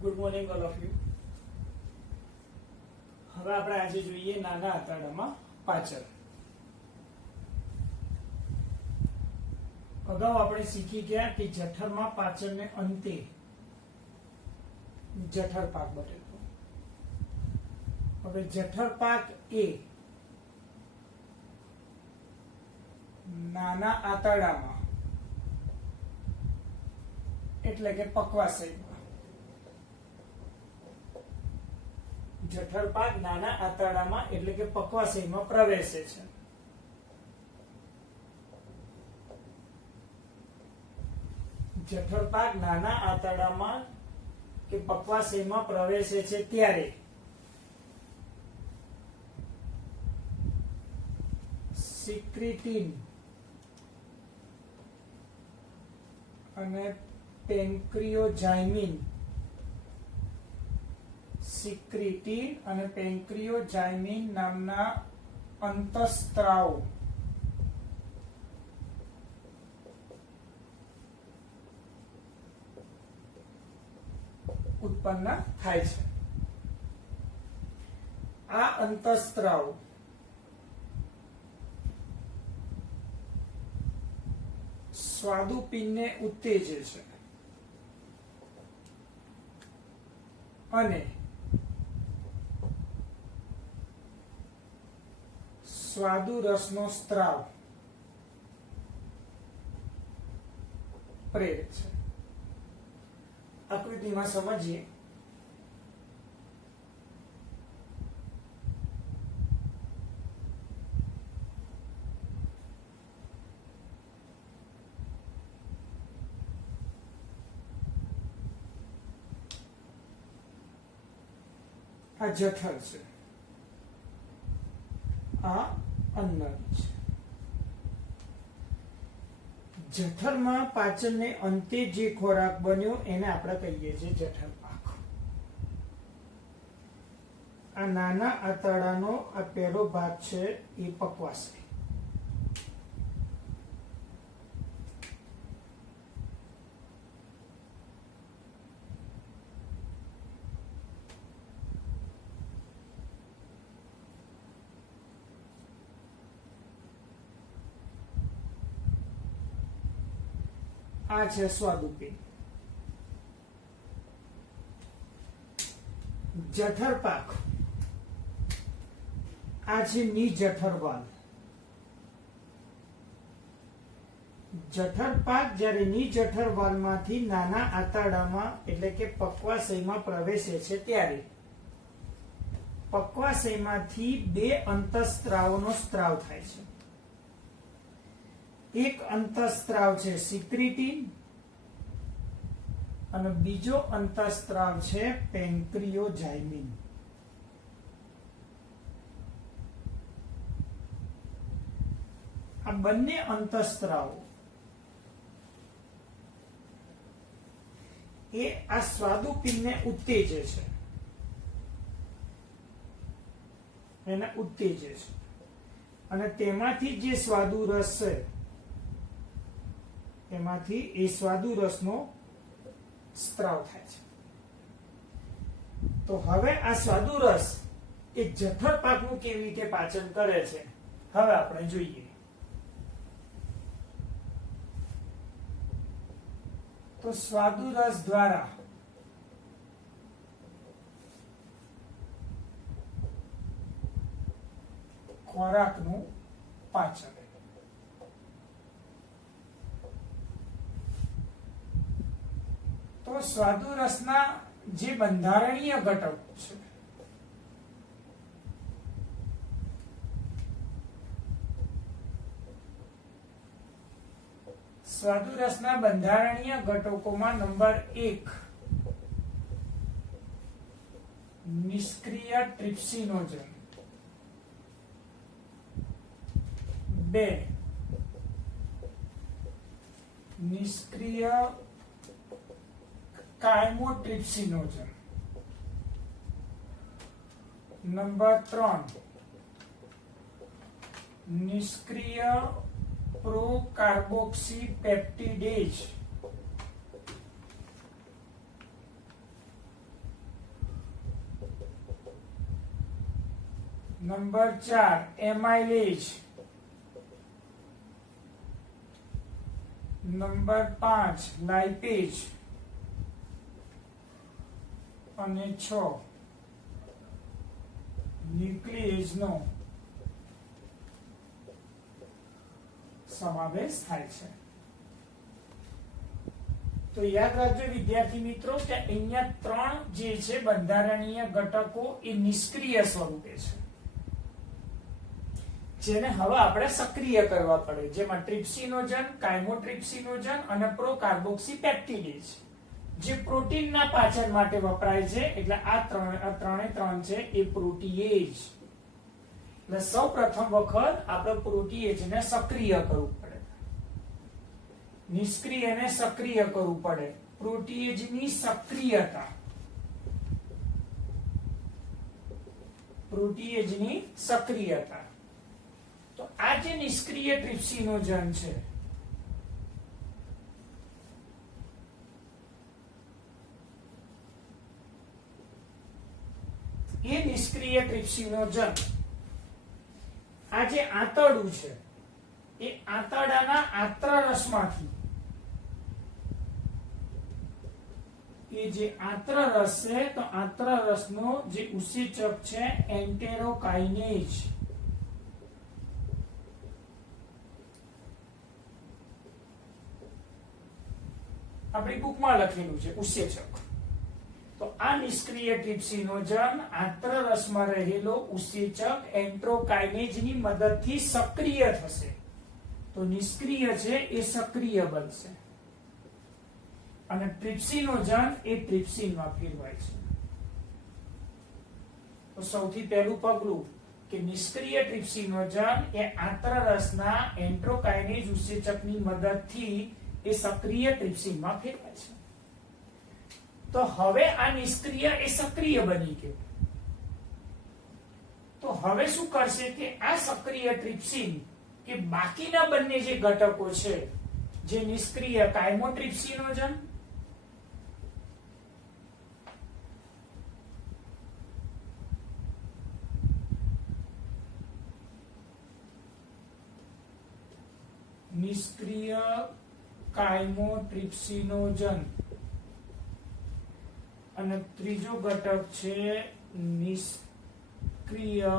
Good morning all of you. હવે આપણે આજે જોઈએ નાના આંતરડામાં પાચન. અગાઉ આપણે શીખી ગયા કે જઠરમાં પાચનને અંતે જઠર પાક બનેલો. હવે જઠર પાક એ નાના આંતરડામાં એટલે કે પક્વાશયમાં જઠર પાક નાના આંતરડામાં એટલે કે પક્વાશયમાં પ્રવેશે છે. જઠર પાક નાના આંતરડામાં કે પક્વાશયમાં પ્રવેશે છે ત્યારે સિક્રીટીન અને પેન્ક્રિયોજાઇમિન સિક્રીટીન અને પેન્ક્રિયોજાઇમિન નામના અંતઃસ્ત્રાવ ઉત્પન્ન થાય છે. આ અંતઃસ્ત્રાવ સ્વાદુપિંડને ઉત્તેજે છે અને સ્વાદુરસનો સ્ત્રાવ પ્રેરે છે. આકૃતિમાં સમજીએ. આ જઠર છે, આ અન્નનળી છે. જઠરમાં પાચનને અંતે જે ખોરાક બન્યો એને આપણે કહીએ છીએ જઠર પાક. આ નાના આંતરડાનો આ પહેલો ભાગ છે એ પક્વાશય. આ છે સ્વાદુપિંડ. જઠર પાક આ છે નિજઠરવાલ. જઠર પાક જ્યારે નિજઠરવાલમાંથી નાના આંતરડામાં એટલે કે પક્વાશયમાં પ્રવેશે છે ત્યારે પક્વાશયમાંથી બે અંતઃસ્ત્રાવનો સ્ત્રાવ થાય છે. એક અંતઃસ્ત્રાવ છે સિક્રીટીન અને બીજો અંતઃસ્ત્રાવ છે પેન્ક્રિયોજાઇમિન. આ બંને અંતઃસ્ત્રાવો એ આ સ્વાદુપિંડને ઉત્તેજે છે, એને ઉત્તેજે છે અને તેમાંથી જે સ્વાદુરસ છે એમાંથી એ સ્વાદુરસનો સ્ત્રાવ થાય છે. તો હવે આ સ્વાદુરસ એ જઠર પાકનું કેવી રીતે પાચન કરે છે હવે આપણે જોઈએ. તો સ્વાદુરસ દ્વારા ખોરાકનું પાચન. તો સ્વાદુરસના જે બંધારણીય ઘટકો છે સ્વાદુરસના બંધારણીય ઘટકોમાં નંબર 1 નિષ્ક્રિય ટ્રિપ્સિનોજન, 2 નિષ્ક્રિય કાયમોટ્રિપ્સિનોજન, નંબર 3 નિષ્ક્રિય પ્રોકાર્બોક્સીપેપ્ટિડેઝ, નંબર 4 એમાઇલેજ, નંબર 5 લાઇપેજ અને 6 ન્યુક્લિએજનો સમાવેશ થાય છે. તો યાદ રાખજો વિદ્યાર્થી મિત્રો કે અહીંયા 3 જે છે બંધારણીય ઘટકો એ નિષ્ક્રિય સ્વરૂપે છે, જેને હવે આપણે સક્રિય કરવા પડે, જેમાં ટ્રિપ્સિનોજન, કાયમોટ્રિપ્સિનોજન અને પ્રોકાર્બોક્સીપેપ્ટિડેઝ જે પ્રોટીનના પાચન માટે વપરાય છે. એટલે આ ત્રણ છે એ પ્રોટીએજ. એટલે સૌપ્રથમ વખત આપણે પ્રોટીએજને સક્રિય કરવું પડે, નિષ્ક્રિયને સક્રિય કરવું પડે. પ્રોટીએજની સક્રિયતા, પ્રોટીએજની સક્રિયતા. તો આ જે નિષ્ક્રિય ટ્રિપ્સિનોજન છે એ નિષ્ક્રિય ટ્રિપ્સિનોજન આ જે આંતરડું છે એ આંતરડાના આંતરરસમાંથી, એ જે આંતરરસ છે તો આંતરરસનો જે ઉત્સેચક છે એન્ટેરોકાઇનેજ, આપણી બુકમાં લખેલું છે ઉત્સેચક. તો આ નિષ્ક્રિય ટ્રિપ્સિનોજન આંતરરસમાં રહેલો ઉત્સેચક એન્ટેરોકાઇનેજની મદદથી સક્રિય થશે. તો નિષ્ક્રિય છે એ સક્રિય બનશે અને ટ્રિપ્સિનોજન એ ટ્રિપ્સિનમાં ફેરવાય છે. તો સૌથી પહેલું પગલું કે નિષ્ક્રિય ટ્રિપ્સિનોજન એ આંતરરસના એન્ટેરોકાઇનેજ ઉત્સેચકની મદદથી એ સક્રિય ટ્રિપ્સિનમાં ફેરવાય છે. તો હવે આ નિષ્ક્રિય એ સક્રિય બની ગયું. તો હવે શું કરશે કે આ સક્રિય ટ્રિપ્સિન કે બાકીના બંને જે ઘટકો છે, જે નિષ્ક્રિય કાયમોટ્રિપ્સિનોજન નિષ્ક્રિય કાયમોટ્રિપ્સિનોજન અને ત્રીજો ઘટક છે નિષ્ક્રિય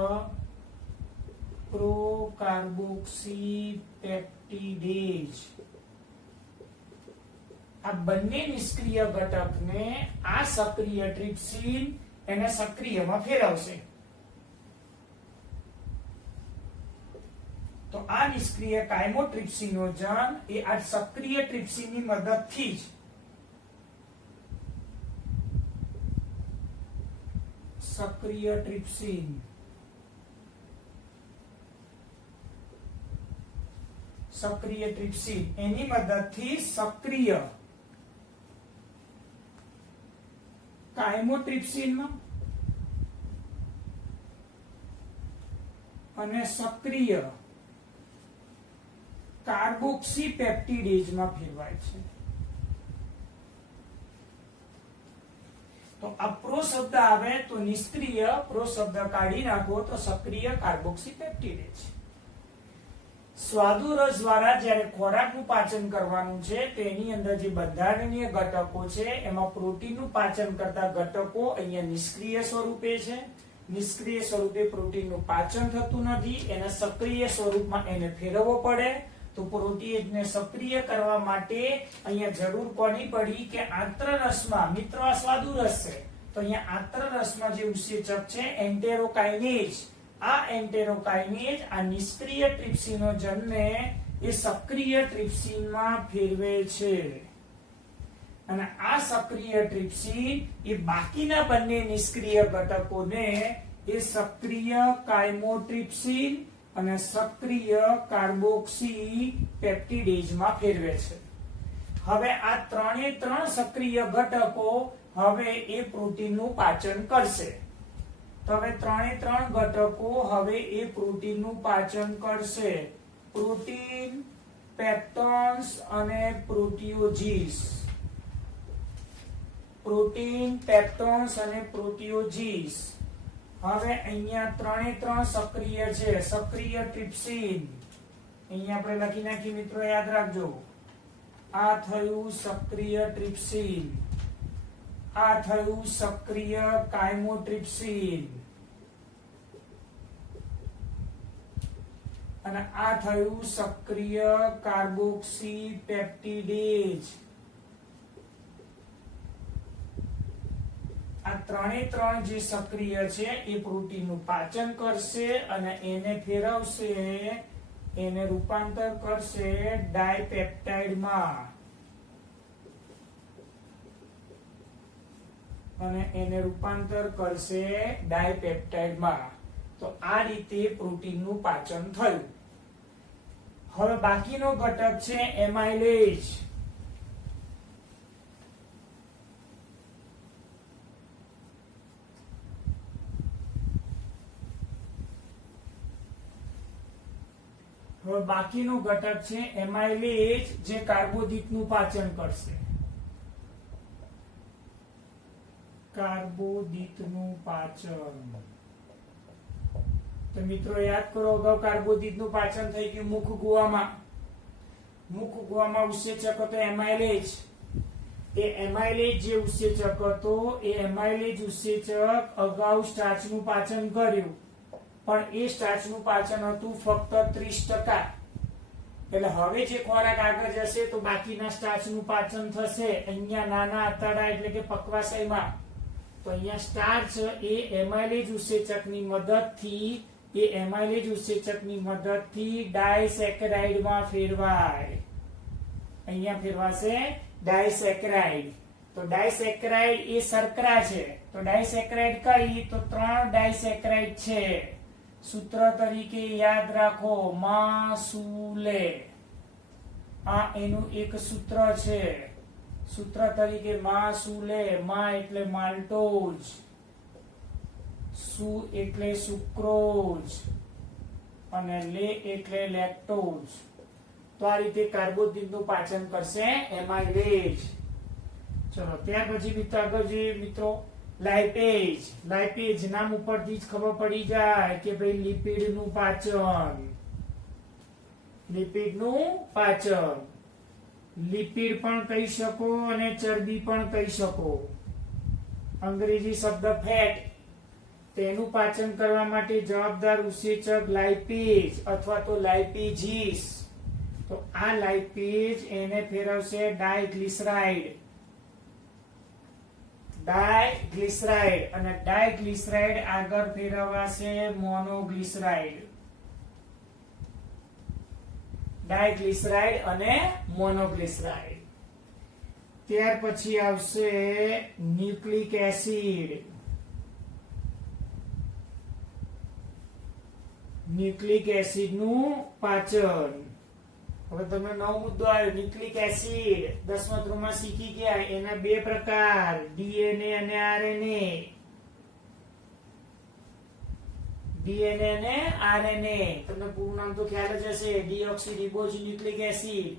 પ્રોકાર્બોક્સીપેપ્ટિડેઝ. આ બંને નિષ્ક્રિય ઘટકને આ સક્રિય ટ્રિપ્સિન એને સક્રિયમાં ફેરવશે. તો આ નિષ્ક્રિય કાયમોટ્રિપ્સિનોજન એ આ સક્રિય ટ્રિપ્સિનની મદદથી જ સક્રિય ટ્રિપ્સિન એની મદદથી સક્રિય કાયમોટ્રિપ્સિનમાં અને સક્રિય કાર્બોક્સીપેપ્ટિડેઝમાં ફેરવાય છે. તો આ પ્રો શબ્દ આવે તો નિષ્ક્રિય, પ્રો શબ્દ કાઢી નાખો તો સક્રિય કાર્બોક્સીપેપ્ટિડેઝ. સ્વાદુરસ દ્વારા જ્યારે ખોરાકનું પાચન કરવાનું છે તો એની અંદર જે બંધારણીય ઘટકો છે એમાં પ્રોટીનનું પાચન કરતા ઘટકો અહીંયા નિષ્ક્રિય સ્વરૂપે છે. નિષ્ક્રિય સ્વરૂપે પ્રોટીનનું પાચન થતું નથી, એના સક્રિય સ્વરૂપમાં એને ફેરવવો પડે. તો પ્રોટીએજને સક્રિય કરવા માટે અહીંયા જરૂર કોની પડી કે આંતરરસમાં, મિત્રો આ સ્વાદુરસ છે તો અહીંયા આંતરરસમાં જે ઉત્સેચક છે એન્ટેરોકાઇનેજ, આ એન્ટેરોકાઇનેજ આ નિષ્ક્રિય ટ્રિપ્સિનોજનને એ સક્રિય ટ્રિપ્સિનમાં ફેરવે છે અને આ સક્રિય ટ્રિપ્સિન એ બાકીના બંને નિષ્ક્રિય ઘટકોને એ સક્રિય કાયમોટ્રિપ્સિન અને સક્રિય કાર્બોક્સીપેપ્ટિડેઝમાં ફેરવે છે. હવે આ ત્રણ સક્રિય ઘટકો હવે એ પ્રોટીનનું પાચન કરશે. તો હવે ત્રણ ઘટકો હવે એ પ્રોટીનનું પાચન કરશે. પ્રોટીન, પેપ્ટોન્સ અને પ્રોટીઓજીસ. પ્રોટીન, પેપ્ટોન્સ અને પ્રોટીઓજીસ હવે અહીંયા 3 એ 3 સક્રિય છે, સક્રિય ટ્રિપ્સિન અહીંયા આપણે લખી નાખી મિત્રો, યાદ રાખજો. આ થયું સક્રિય ટ્રિપ્સિન, આ થયું સક્રિય કાયમોટ્રિપ્સિન, અને આ થયું સક્રિય કાર્બોક્સીપેપ્ટિડેઝ. આ 3 એ 3 જે સક્રિય છે એ પ્રોટીનનું પાચન કરશે અને એને ફેરવશે, એને રૂપાંતર કરશે ડાયપેપ્ટાઇડમાં, અને એને રૂપાંતર કરશે ડાયપેપ્ટાઇડમાં. તો આ રીતે પ્રોટીનનું પાચન થયું. હવે બાકીનો ઘટક છે એમાઇલેજ. હવે બાકીનો ઘટક છે એમાઇલેજ, જે કાર્બોદિતનું પાચન કરશે. કાર્બોદિતનું પાચન. તો મિત્રો યાદ કરો, અગાઉ કાર્બોદિતનું પાચન થઈ ગયું મુખ ગુહામાં. મુખ ગુહામાં ઉત્સેચક હતો એમાઇલેજ. એ એમાઇલેજ જે ઉત્સેચક હતો એ એમાઇલેજ ઉત્સેચક અગાઉ સ્ટાર્ચનું પાચન કર્યું, પણ એ સ્ટાર્ચનું પાચન હતું ફક્ત 30%. એટલે હવે જે ખોરાક આગળ જશે તો બાકીના સ્ટાર્ચનું પાચન થશે અહીંયા નાના આંતરડા એટલે કે પક્વાશયમાં. તો અહીંયા સ્ટાર્ચ એ એમાઇલેજ ઉત્સેચકની મદદથી ડાયસેકેરાઇડમાં ફેરવાય. અહીંયા ફેરવાશે ડાયસેકેરાઇડ. તો ડાયસેકેરાઇડ એ શર્કરા છે. તો ડાયસેકેરાઇડ કઈ? તો 3 ડાયસેકેરાઇડ છે. સૂત્ર તરીકે યાદ રાખો, માસુલે. આ એનું એક સૂત્ર છે. સૂત્ર તરીકે માસુલે. મા એટલે માલ્ટોઝ, સુ એટલે સુક્રોઝ, અને લે એટલે લેક્ટોઝ. તો આ રીતે કાર્બોદિતનું પાચન કરશે એમાઇલેજ. ચલો ત્યાર પછી મિત્રો આગળ જોઈએ મિત્રો, લાઇપેજ. લાઇપેજ નામ ઉપરથી જ ખબર પડી જાય કે ભાઈ લિપિડનું પાચન. લિપિડનું પાચન. લિપિડ પણ કહી શકો અને ચરબી પણ કહી શકો. અંગ્રેજી શબ્દ ફેટ, તેનું પાચન કરવા માટે જવાબદાર ઉત્સેચક લાઇપેજ અથવા તો લાઇપેજીસ. તો આ લાઇપેજ એને ફેરવશે ડાયગ્લિસરાઇડ. ડાયગ્લિસરાઇડ, અને ડાયગ્લિસરાઇડ આગળ ફેરવાશે મોનોગ્લિસરાઇડ. ડાયગ્લિસરાઇડ અને મોનોગ્લિસરાઇડ. ત્યાર પછી આવશે ન્યુક્લિક એસિડ. ન્યુક્લિક એસિડ નું પાચન. હવે તમે નવો મુદ્દો આવ્યો, ન્યુક્લિક એસિડ. 10મા ધોરણમાં શીખી ગયા એના 2 પ્રકાર, ડીએનએ અને આરએનએ. ડીએનએ અને આરએનએ તમને પૂરું નામ તો ખ્યાલ જ હશે, ડીઓક્સીરિબોન્યુક્લિક એસિડ.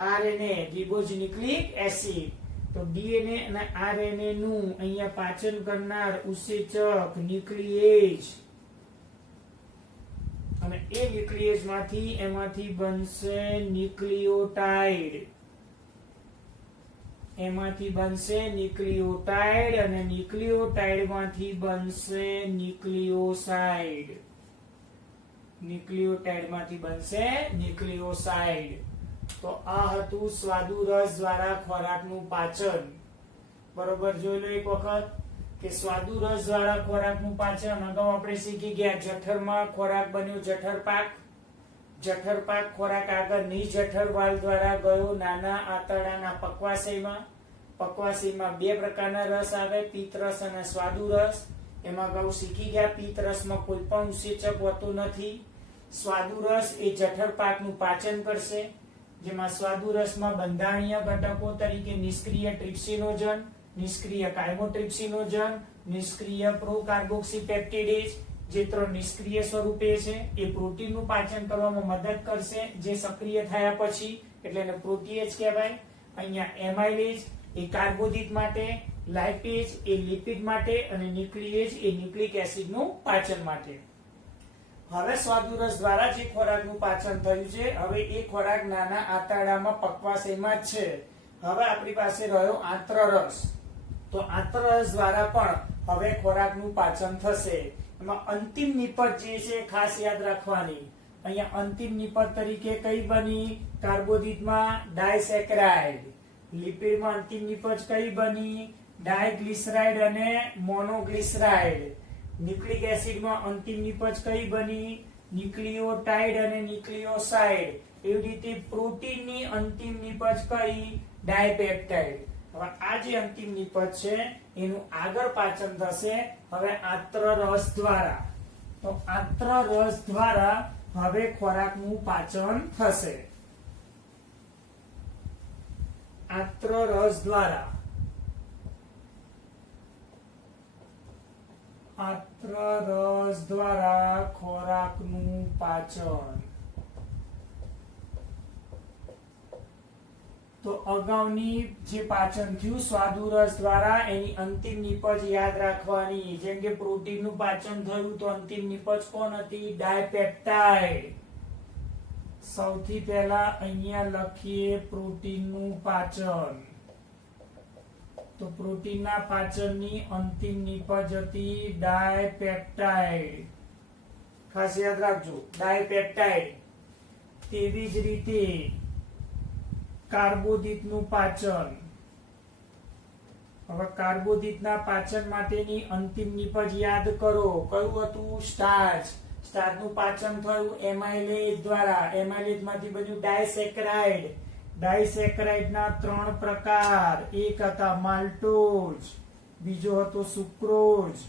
RNA ribonucleic acid. તો ડીએનએ અને આરએનએ નું અહીંયા પાચન કરનાર ઉત્સેચક ન્યુક્લિએજ. અને એ ન્યુક્લિયસ એમાંથી બનશે ન્યુક્લિયોટાઇડ. એમાંથી બનશે ન્યુક્લિયોટાઇડ, અને ન્યુક્લિયોટાઇડ માંથી બનશે ન્યુક્લિયોસાઇડ. ન્યુક્લિયોટાઇડ માંથી બનશે ન્યુક્લિયોસાઇડ. તો આ હતું સ્વાદુરસ દ્વારા ખોરાકનું પાચન. બરોબર, જોઈ લો એક વખત કે સ્વાદુરસ દ્વારા ખોરાકનું પાચન. અગાઉ આપણે શીખી ગયા જઠરમાં ખોરાક બન્યો, જઠર પાક. જઠર પાક ખોરાક આગળ નિજઠર વાલ દ્વારા ગયો નાના આંતરડાના પક્વાશયમાં. પક્વાશયમાં 2 પ્રકારના રસ આવે, પિત્તરસ અને સ્વાદુરસ. એમાં અગાઉ શીખી ગયા પિત્તરસમાં કોઈ પણ ઉત્સેચક હોતું નથી. સ્વાદુરસ એ જઠર પાકનું પાચન કરશે, જેમાં સ્વાદુરસમાં બંધારણીય ઘટકો તરીકે નિષ્ક્રિય ટ્રિપ્સિનોજન, નિષ્ક્રિય કાયમોટ્રિપ્સિનોજન, નિષ્ક્રિય પ્રોકાર્બોક્સીપેપ્ટિડેઝ, જે 3 નિષ્ક્રિય સ્વરૂપે છે, એ પ્રોટીનનું પાચન કરવામાં મદદ કરશે જે સક્રિય થયા પછી, એટલે એને પ્રોટીએજ કહેવાય. અહીંયા એમાઇલેજ એ કાર્બોદિત માટે, લાઇપેજ એ લિપિડ માટે અને ન્યુક્લિએજ એ ન્યુક્લિક એસિડનું પાચન માટે. હવે સ્વાદુરસ દ્વારા જે ખોરાકનું પાચન થયું છે, હવે એ ખોરાક નાના આંતરડામાં પકવાશયમાં જ છે. હવે આપણી પાસે રહ્યો આંત્રરસ. તો આંત્રરસ દ્વારા પણ હવે ખોરાકનું પાચન થશે. એમાં અંતિમ નિપજ જે છે ખાસ યાદ રાખવાની. અહીંયા અંતિમ નિપજ તરીકે કઈ બની? કાર્બોદિતમાં ડાયસેક્રાઇડ. લિપિડમાં અંતિમ નિપજ કઈ બની? ડાયગ્લિસરાઇડ અને મોનોગ્લિસરાઇડ. ન્યુક્લિક એસિડમાં અંતિમ નિપજ કઈ બની? ન્યુક્લિયોટાઇડ અને ન્યુક્લિયોસાઇડ. એવી રીતે પ્રોટીનની અંતિમ નિપજ કઈ? ડાયપેપ્ટાઇડ. હવે આ જે અંતિમ નિપજ છે એનું આગળ પાચન થશે હવે આંત્રરસ દ્વારા. તો આંત્રરસ દ્વારા હવે ખોરાકનું પાચન થશે. આંત્રરસ દ્વારા ખોરાકનું પાચન. તો અગાઉની જે પાચન થયું સ્વાદુરસ દ્વારા એની અંતિમ નિપજ યાદ રાખવાની. જેમ કે પ્રોટીનનું પાચન થયું તો અંતિમ નિપજ કોણ હતી? ડાયપેપ્ટાઇડ. સૌથી પહેલા અહીંયા લખીએ પ્રોટીનનું પાચન. તો પ્રોટીનના પાચનની અંતિમ નિપજ હતી ડાયપેપ્ટાઇડ. ખાસ યાદ રાખજો ડાયપેપ્ટાઇડ. તેવી જ રીતે કાર્બોદિતનું પાચન. હવે કાર્બોદિતના પાચન માટેની અંતિમ નિપજ યાદ કરો. કયું હતું? સ્ટાર્ચ. સ્ટાર્ચનું પાચન થયું એમાઇલેજ દ્વારા. એમાઇલેજમાંથી બન્યું ડાયસેક્રાઇડ. ડાયસેક્રાઇડના 3 પ્રકાર. એક હતા માલ્ટોઝ, બીજો હતો સુક્રોઝ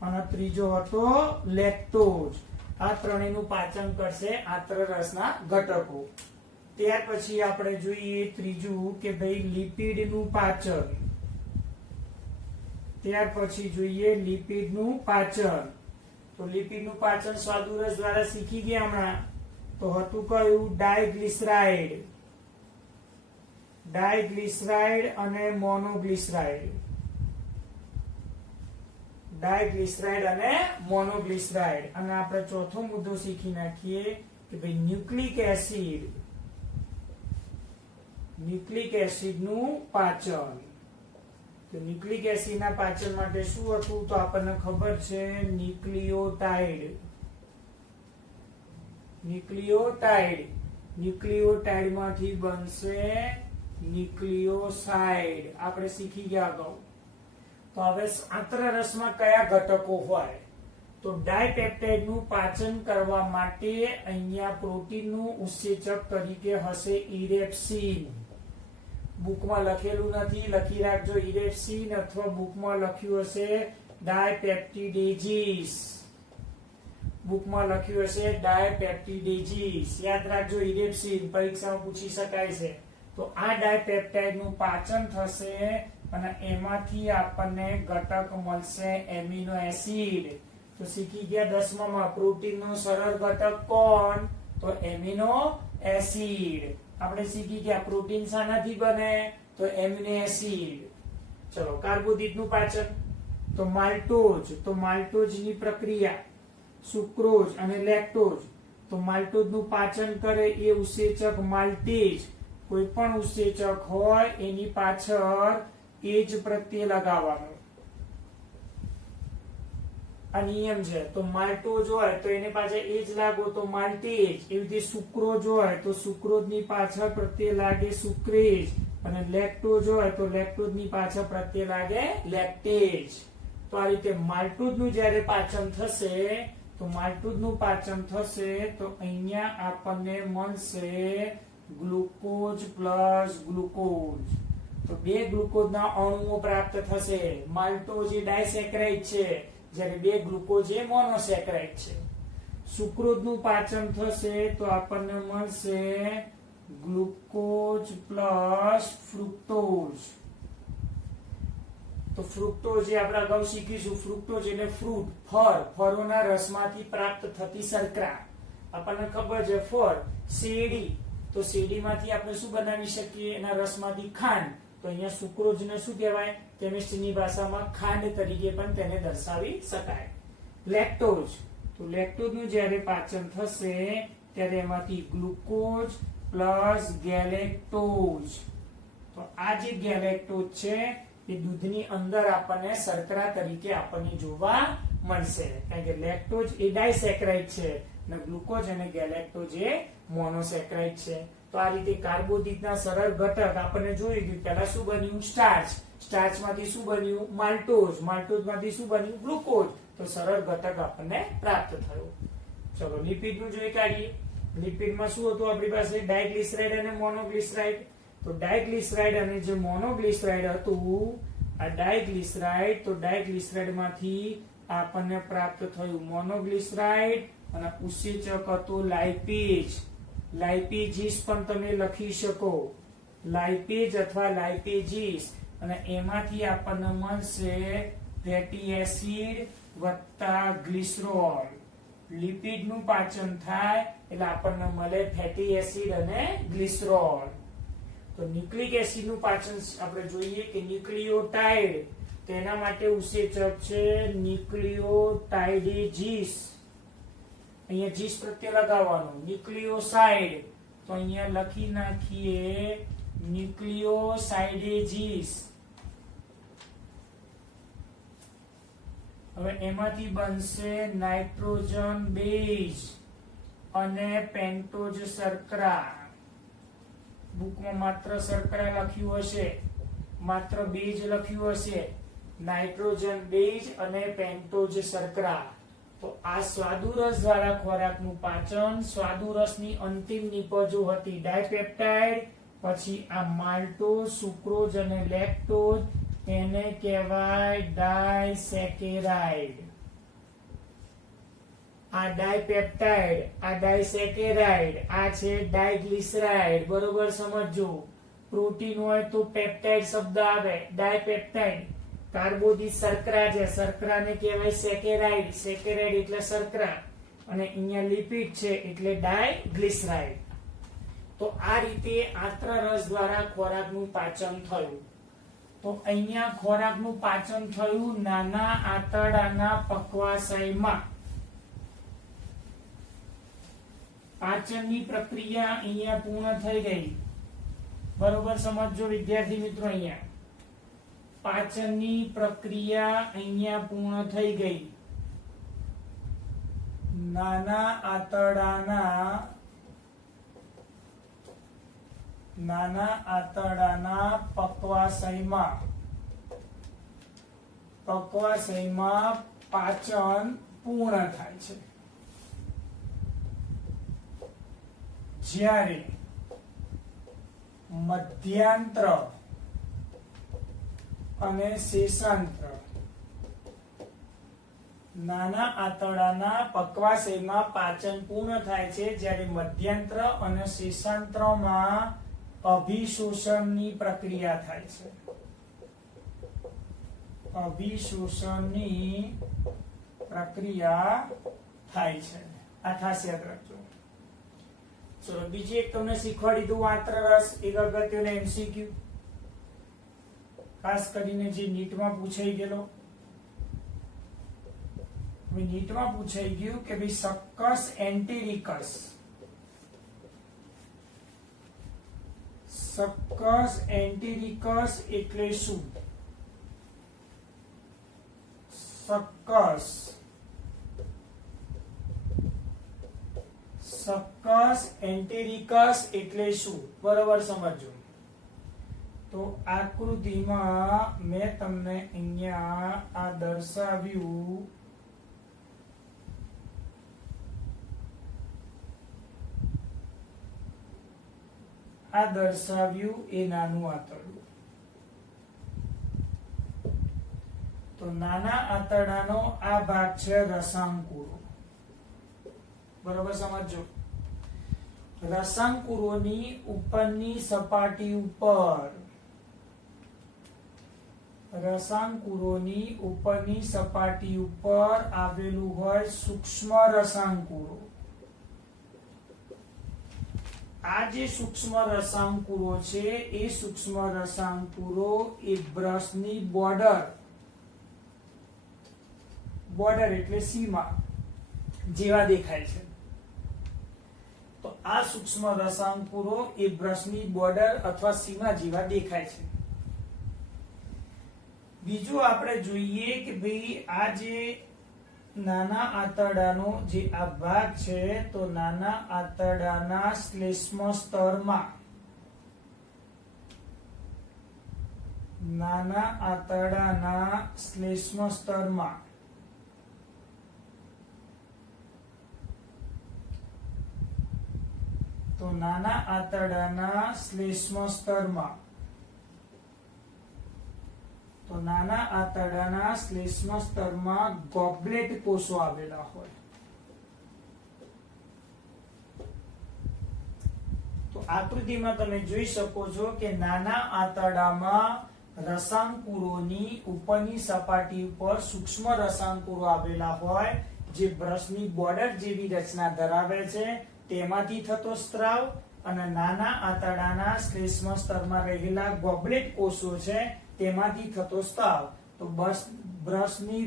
અને ત્રીજો હતો લેક્ટોઝ. આ ત્રણેયનું પાચન કરશે આંત્રરસના ઘટકો. ત્યાર પછી આપણે જોઈએ ત્રીજું કે ભાઈ લિપિડનું પાચન. ત્યાર પછી જોઈએ લિપિડનું પાચન. તો લિપિડનું પાચન સ્વાદુરસ દ્વારા શીખી ગયા હમણાં. તો હતું કયું? ડાયગ્લિસરાઇડ. ડાયગ્લિસરાઇડ અને મોનોગ્લિસરાઇડ. ડાયગ્લિસરાઇડ અને મોનોગ્લિસરાઇડ. અને આપણે ચોથો મુદ્દો શીખી નાખીએ કે ભાઈ ન્યુક્લિક એસિડ. ન્યુક્લિક એસિડનું પાચન. તો ન્યુક્લિક એસિડના પાચન માટે શું હતું? તો આપણને ખબર છે ન્યુક્લિયોટાઇડ. ન્યુક્લિયોટાઇડ. ન્યુક્લિયોટાઇડમાંથી બનશે ન્યુક્લિયોસાઇડ. આપણે શીખી ગયા અગાઉ. તો હવે આંત્રરસમાં કયા ઘટકો હોય? તો ડાયપેપ્ટાઇડનું પાચન કરવા માટે અહીંયા પ્રોટીનનું ઉત્સેચક તરીકે હશે ઇરેપ્સિન. બુકમાં લખેલું નથી, લખી રાખજો ઇરેપ્સિન, અથવા બુકમાં લખ્યું હશે ડાયપેપ્ટિડેજીસ. બુકમાં લખ્યું હશે ડાયપેપ્ટિડેજીસ. યાદ રાખજો ઇરેપ્સિન, પરીક્ષામાં પૂછી શકાય છે. તો આ ડાયપેપ્ટાઇડનું પાચન થશે અને એમાંથી આપણને ઘટક મળશે એમિનો એસિડ. તો શીખી ગયા 10માં પ્રોટીનનો સરળ ઘટક કોણ? તો એમિનો એસિડ. આપણે શીખી ગયા પ્રોટીન શાનાથી બને? તો એમિનો એસિડ. ચલો કાર્બોદિતનું પાચન. તો માલ્ટોઝ. તો માલ્ટોઝની પ્રક્રિયા. સુક્રોઝ અને લેક્ટોઝ. તો માલ્ટોઝનું પાચન કરે એ ઉત્સેચક માલ્ટેઝ. કોઈ પણ ઉત્સેચક હોય એની પાછળ એજ પ્રત્યે લગાવવાનો. આ નિયમ છે. તો માલ્ટોઝ હોય તો એને પાછળ એજ લાગો તો માલ્ટેઝ. એવી રીતે સુક્રોઝ હોય તો સુક્રોઝની પાછળ પ્રત્યે લાગે સુક્રેઝ. અને લેક્ટોઝ હોય તો લેક્ટોઝની પાછળ પ્રત્યે લાગે લેક્ટેઝ. તો આ રીતે માલ્ટોઝનું જ્યારે પાચન થશે તો માલ્ટોઝનું પાચન થશે તો અહીંયા આપણને મળશે ગ્લુકોઝ પ્લસ ગ્લુકોઝ. તો બે ગ્લુકોઝના અણુઓ પ્રાપ્ત થશે. માલ્ટોઝ એ ડાયસેક્રાઇડ છે જ્યારે બે ગ્લુકોઝ એ મોનોસેક્રાઇડ છે. સુક્રોઝનું પાચન થશે તો આપણને મળશે ગ્લુકોઝ પ્લસ ફ્રુક્ટોઝ. તો ફ્રુક્ટોઝ જે આપણે અગાઉ શીખીશું, ફ્રુક્ટોઝ એટલે ફ્રૂટ, ફળ, ફળોના રસમાંથી પ્રાપ્ત થતી શર્કરા. આપણને ખબર છે ફળ, શેરડી. તો શેરડીમાંથી આપણે શું બનાવી શકીએ? એના રસમાંથી ખાંડ. તો અહીંયા સુક્રોઝને શું કહેવાય? કેમિસ્ટ્રીની ભાષામાં ખાંડ તરીકે પણ તેને દર્શાવી શકાય. લેક્ટોઝ, તો લેક્ટોઝનું જ્યારે પાચન થશે ત્યારે એમાંથી ગ્લુકોઝ પ્લસ ગેલેક્ટોઝ, તો આ જે ગેલેક્ટોઝ છે એ દૂધની અંદર આપણને શર્કરા તરીકે આપણને જોવા મળશે, કારણ કે લેક્ટોઝ એ ડાયસેક્રાઇડ છે અને ગ્લુકોઝ અને ગેલેક્ટોઝ એ મોનોસેક્રાઇડ છે. તો આ રીતે કાર્બોદિતના સરળ ઘટક આપણને જોઈ ગયું. પહેલા શું બન્યું? સ્ટાર્ચ. સ્ટાર્ચમાંથી શું બન્યું? માલ્ટોઝ. માલ્ટોઝમાંથી શું બન્યું? ગ્લુકોઝ. તો સરળ ઘટક આપણને પ્રાપ્ત થયો. ચલો લિપિડનું જોઈ કાઢીએ. લિપિડમાં શું હતું આપણી પાસે? ડાયગ્લિસરાઇડ અને મોનોગ્લિસરાઇડ. તો ડાયગ્લિસરાઇડ અને જે મોનોગ્લિસરાઇડ હતું, આ ડાયગ્લિસરાઇડ, તો ડાયગ્લિસરાઇડમાંથી આપણને પ્રાપ્ત થયું મોનોગ્લિસરાઇડ અને ઉત્સેચક હતું લાઇપેઝ. લાઇપેજીસ પણ તમે લખી શકો, લાઇપેઝ અથવા લાઇપેજીસ, અને એમાંથી આપણને મળશે ફેટી એસિડ વત્તા ગ્લિસરોલ. લિપિડનું પાચન થાય એટલે આપણને મળે ફેટી એસિડ અને ગ્લિસરોલ. તો ન્યુક્લિક એસિડનું પાચન આપણે જોઈએ કે ન્યુક્લિયોટાઇડ, તેના માટે ઉત્સેચક છે ન્યુક્લિયોટાઇડેજીસ. અહીંયા જીસ પ્રત્યે લગાવવાનું. ન્યુક્લિયોસાઇડ, તો અહીંયા લખી નાખીએ ન્યુક્લિયોસાઇડેજીસ. હવે એમાંથી બનશે નાઇટ્રોજન બેઝ અને પેન્ટોઝ શર્કરા. બુકમાં માત્ર શર્કરા લખ્યું હશે, માત્ર બેઝ લખ્યું હશે. નાઇટ્રોજન બેઝ અને પેન્ટોઝ શર્કરા. તો આ સ્વાદુરસ દ્વારા ખોરાકનું પાચન. સ્વાદુરસની અંતિમ નિપજો હતી ડાયપેપ્ટાઇડ, પછી આ માલ્ટોઝ, સુક્રોઝ અને લેક્ટોઝ, એને કહેવાય ડાયસેકેરાઇડ. આ ડાયપેપ્ટાઇડ, આ ડાયસેકેરાઇડ, આ છે ડાયગ્લિસરાઇડ. બરોબર સમજો. પ્રોટીન હોય તો પેપ્ટાઇડ શબ્દ આવે, ડાયપેપ્ટાઇડ. કાર્બોદિત શર્કરા છે, શર્કરાને કહેવાય સેકેરાઇડ. સેકેરાઇડ એટલે શર્કરા, અને અહીંયા લિપિડ છે એટલે ડાયગ્લિસરાઇડ. તો આ રીતે આંત્ર રસ દ્વારા ખોરાકનું પાચન થયું. તો અહીંયા ખોરાકનું પાચન થયું નાના આંતરડાના પક્વાશયમાં. પાચનની પ્રક્રિયા અહીંયા પૂર્ણ થઈ ગઈ. બરોબર સમજો વિદ્યાર્થી મિત્રો. અહીંયા પાચનની પ્રક્રિયા અહીંયા પૂર્ણ થઈ ગઈ. નાના આંતરડાના પક્વાશયમાં પાચન પૂર્ણ થાય છે. જ્યારે મધ્યાંત્ર અને શેષાંત્ર, નાના આંતરડાના પક્વાશયમાં પાચન પૂર્ણ થાય છે જ્યારે મધ્યાંત્ર અને શેષાંત્રમાં અભિશોષણની પ્રક્રિયા થાય છે. અભિશોષણની પ્રક્રિયા થાય છે. આ ખાસ યાદ રાખજો. ચલો બીજી એક તમને શીખવાડી દઉં આંત્ર રસ. એક અગત્યનો એમસીક્યુ, ખાસ કરીને જે નીટમાં પૂછાઈ ગયેલો. નીટમાં પૂછાઈ ગયું કે ભાઈ સક્કસ એન્ટેરિકસ. સક્કસ એન્ટેરિકસ એટલે શું? સક્કસ એન્ટેરિકસ એટલે શું? બરોબર સમજો. તો આકૃતિમાં મેં તમને અહીંયા આ દર્શાવ્યું. એ નાનું આંતરડું. તો નાના આંતરડાનો આ ભાગ છે રસાંકુરો. બરોબર સમજો. રસાંકુરોની ઉપરની સપાટી ઉપર, રસાંકુરોની ઉપરની સપાટી ઉપર આવેલું હોય સૂક્ષ્મ રસાંકુરો. આ જે સૂક્ષ્મ રસાંકુરો છે એ સૂક્ષ્મ રસાંકુરો એ બ્રશની બોર્ડર એટલે સીમા જેવા દેખાય છે. તો આ સૂક્ષ્મ રસાંકુરો એ બ્રશની બોર્ડર અથવા સીમા જેવા દેખાય છે. બીજું આપણે જોઈએ કે ભાઈ આ જે નાના આંતરડાનો જે આ ભાગ છે તો નાના આંતરડાના શ્લેષ્મ સ્તરમાં નાના આંતરડાના શ્લેષ્મ સ્તરમાં તો નાના આંતરડાના શ્લેષ્મ સ્તરમાં તો નાના આંતરડાના શ્લેષ્મ સ્તરમાં ગોબલેટ કોષો આવેલા હોય. તો આકૃતિમાં તમે જોઈ શકો છો કે નાના આંતરડામાં રસાંકુરોની ઉપરની સપાટી ઉપર સૂક્ષ્મ રસાંકુરો આવેલા હોય જે બ્રશની બોર્ડર જેવી રચના ધરાવે છે. તેમાંથી થતો સ્ત્રાવ અને નાના આંતરડાના શ્લેષ્મ સ્તરમાં રહેલા ગોબલેટ કોષો છે તેમાંથી થતો સ્ત્રાવ. તો બ્રશની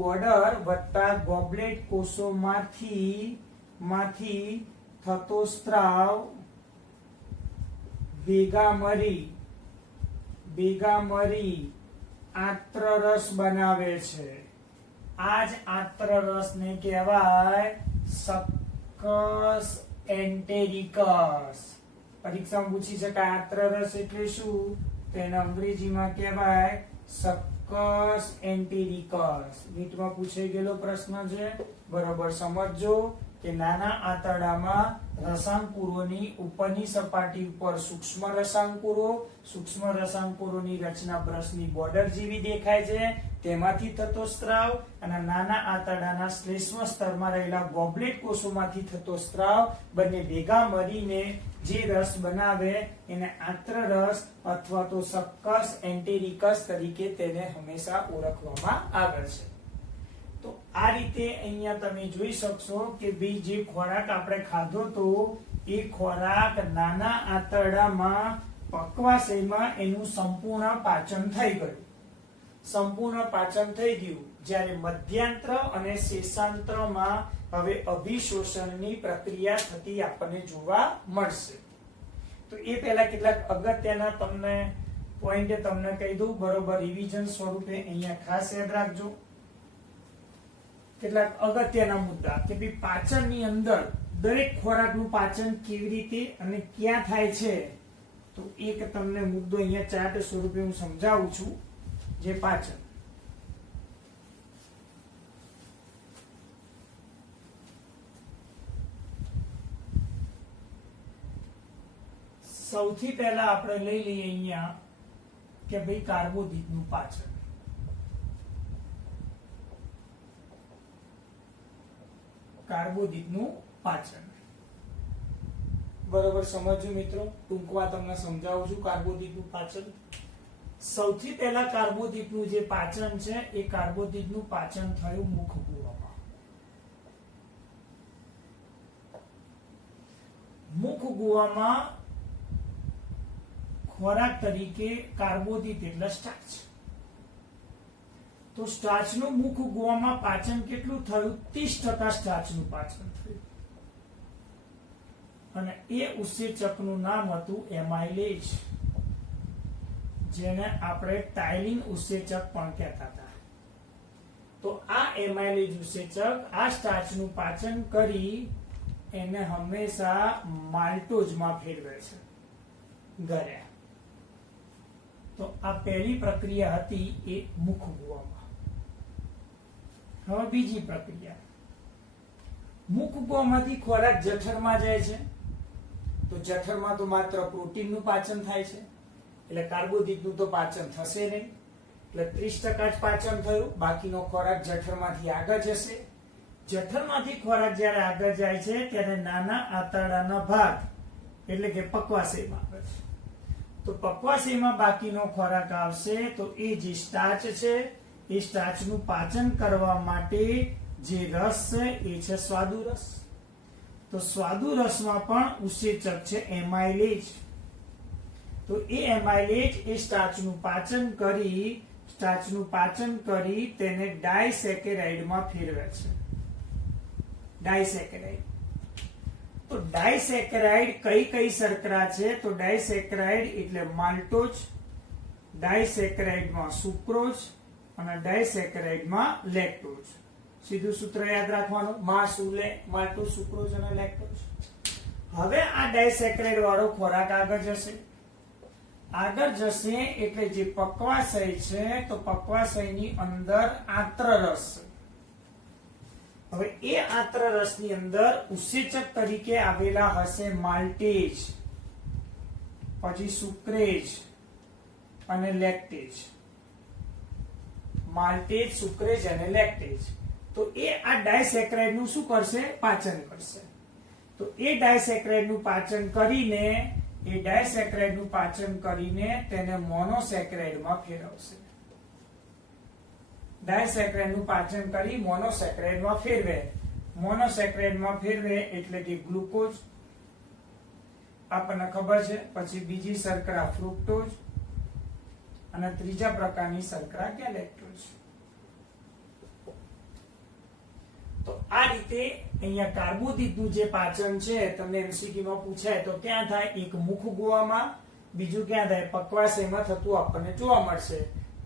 બોર્ડર વત્તા ગોબલેટ કોષોમાંથી થતો સ્ત્રાવ ભેગા મળી આંત્રરસ બનાવે છે. આ જ આંત્રરસને કહેવાય સક્કસ એન્ટેરિકસ. પરીક્ષામાં પૂછી શકાય આંત્રરસ એટલે શું? તો એને અંગ્રેજીમાં કહેવાય સક્કસ એન્ટેરિકસ. નીટમાં પૂછાઈ ગયેલો પ્રશ્ન છે, બરોબર સમજજો કે નાના આંતરડામાં રસાંકુરોની ઉપરની સપાટી ઉપર સૂક્ષ્મ રસાંકુરોની રચના બ્રશની બોર્ડર જેવી દેખાય છે. તેમાંથી થતો સ્ત્રાવ અને નાના આંતરડાના શ્લેષ્મ સ્તરમાં રહેલા ગોબલેટ કોષોમાંથી થતો સ્ત્રાવ બંને ભેગા મળીને જે રસ બનાવે એને આંત્રરસ અથવા તો સક્કસ એન્ટેરિકસ તરીકે તેને હંમેશા ઓળખવામાં આવે છે. તો આ રીતે અહીંયા તમે જોઈ શકશો કે ભાઈ જે ખોરાક આપણે ખાધો તો એ ખોરાક નાના આંતરડામાં પક્વાશયમાં એનું સંપૂર્ણ પાચન થઈ ગયું. જ્યારે મધ્યાંત્ર અને શેષાંત્રમાં હવે અભિશોષણની પ્રક્રિયા થતી આપણને જોવા મળશે. તો એ પહેલા કેટલાક અગત્યના તમને પોઈન્ટ તમને કહી દઉં, બરોબર રિવિઝન સ્વરૂપે અહીંયા ખાસ યાદ રાખજો. કેટલાક અગત્યના મુદ્દા કે ભાઈ પાચનની અંદર દરેક ખોરાકનું પાચન કેવી રીતે અને ક્યાં થાય છે. તો એક તમને મુદ્દો અહીંયા ચાર્ટ સ્વરૂપે હું સમજાવું છું. જે પાચન સૌથી પહેલા આપણે લઈ લઈએ અહીંયા કે ભાઈ કાર્બોદિતનું પાચન. બરોબર સમજો મિત્રો, ટૂંકમાં તમને સમજાવું છું કાર્બોદિતનું પાચન. સૌથી પહેલા કાર્બોદિતનું જે પાચન છે એ કાર્બોદિતનું પાચન થયું મુખગુહામાં. મુખગુહામાં ખોરાક તરીકે કાર્બોદિત એટલે સ્ટાર્ચ. તો સ્ટાર્ચનું મુખગુહામાં પાચન કેટલું થયું? 30% સ્ટાર્ચનું પાચન થયું. અને એ ઉત્સેચકનું નામ હતું એમાઇલેજ, જેને આપણે ટાયલિન ઉત્સેચક પણ કહેતા હતા. તો આ એમાઇલેજ ઉત્સેચક આ સ્ટાર્ચનું પાચન કરી એને હંમેશા માલ્ટોઝમાં ફેરવે છે ઘરે. તો આ પહેલી પ્રક્રિયા હતી એ મુખગુહામાં. હવે બીજી પ્રક્રિયા, મુખગુહામાંથી ખોરાક જઠરમાં જાય છે. તો જઠરમાં તો માત્ર પ્રોટીનનું પાચન થાય છે, એટલે કાર્બોદિતનું તો પાચન થશે નહીં. એટલે 30% જ પાચન થયું, બાકીનો ખોરાક જઠરમાંથી આગળ જશે. જઠરમાંથી ખોરાક જ્યારે આગળ જાય છે ત્યારે નાના આંતરડાના ભાગ એટલે કે પક્વાશયમાં આવે છે. તો પક્વાશયમાં બાકીનો ખોરાક આવશે. તો એ જે સ્ટાર્ચ છે એ સ્ટાર્ચનું પાચન કરવા માટે જે રસ છે એ છે સ્વાદુરસ. તો તો સ્વાદુ રસમાં પણ ઉત્સેચક છે એમાઇલેજ. તો એ એમાઇલેજ એ સ્ટાર્ચનું પાચન કરી તેને ડાયસેકેરાઇડમાં ફેરવે છે. ડાયસેકેરાઇડ. તો ડાયસેકેરાઇડ કઈ શર્કરા છે? તો ડાયસેકેરાઇડ એટલે માલ્ટોઝ, ડાયસેકેરાઇડમાં સુક્રોઝ અને ડાયસેકેરાઇડમાં લેક્ટોઝ. સીધું સૂત્ર યાદ રાખવાનું, માલ્ટોઝ, સુક્રોઝ અને લેક્ટોઝ. હવે આ ડાયસેકેરાઇડ વાળો ખોરાક આગળ જશે એટલે જે પક્વાશય છે તો પક્વાશયની અંદર આંત્રરસ. હવે એ આંત્રરસની અંદર ઉત્સેચક તરીકે આવેલા હશે માલ્ટેજ, પછી સુક્રેજ અને લેક્ટેજ. માલ્ટેજ, સુક્રેજ અને લેક્ટેજ. તો એ આ ડાયસેકેરાઇડ નું શું કરશે? પાચન કરશે. તો એ ડાયસેકેરાઇડ નું પાચન કરીને તેને મોનોસેકેરાઇડમાં ફેરવશે. ડાયસેકેરાઇડનું પાચન કરી મોનોસેકેરાઇડમાં ફેરવે એટલે કે ગ્લુકોઝ આપણને ખબર છે, પછી બીજી શર્કરા ફ્રુક્ટોઝ અને ત્રીજા પ્રકારની શર્કરા ગેલેક્ટોઝ. તો આ રીતે અહીંયા કાર્બોદિતનું જે પાચન છે તમને એમસીક્યુ માં પૂછાય તો ક્યાં થાય? એક મુખ ગુહામાં, બીજું ક્યાં થાય? પક્વાશયમાં થતું આપણને જોવા મળશે.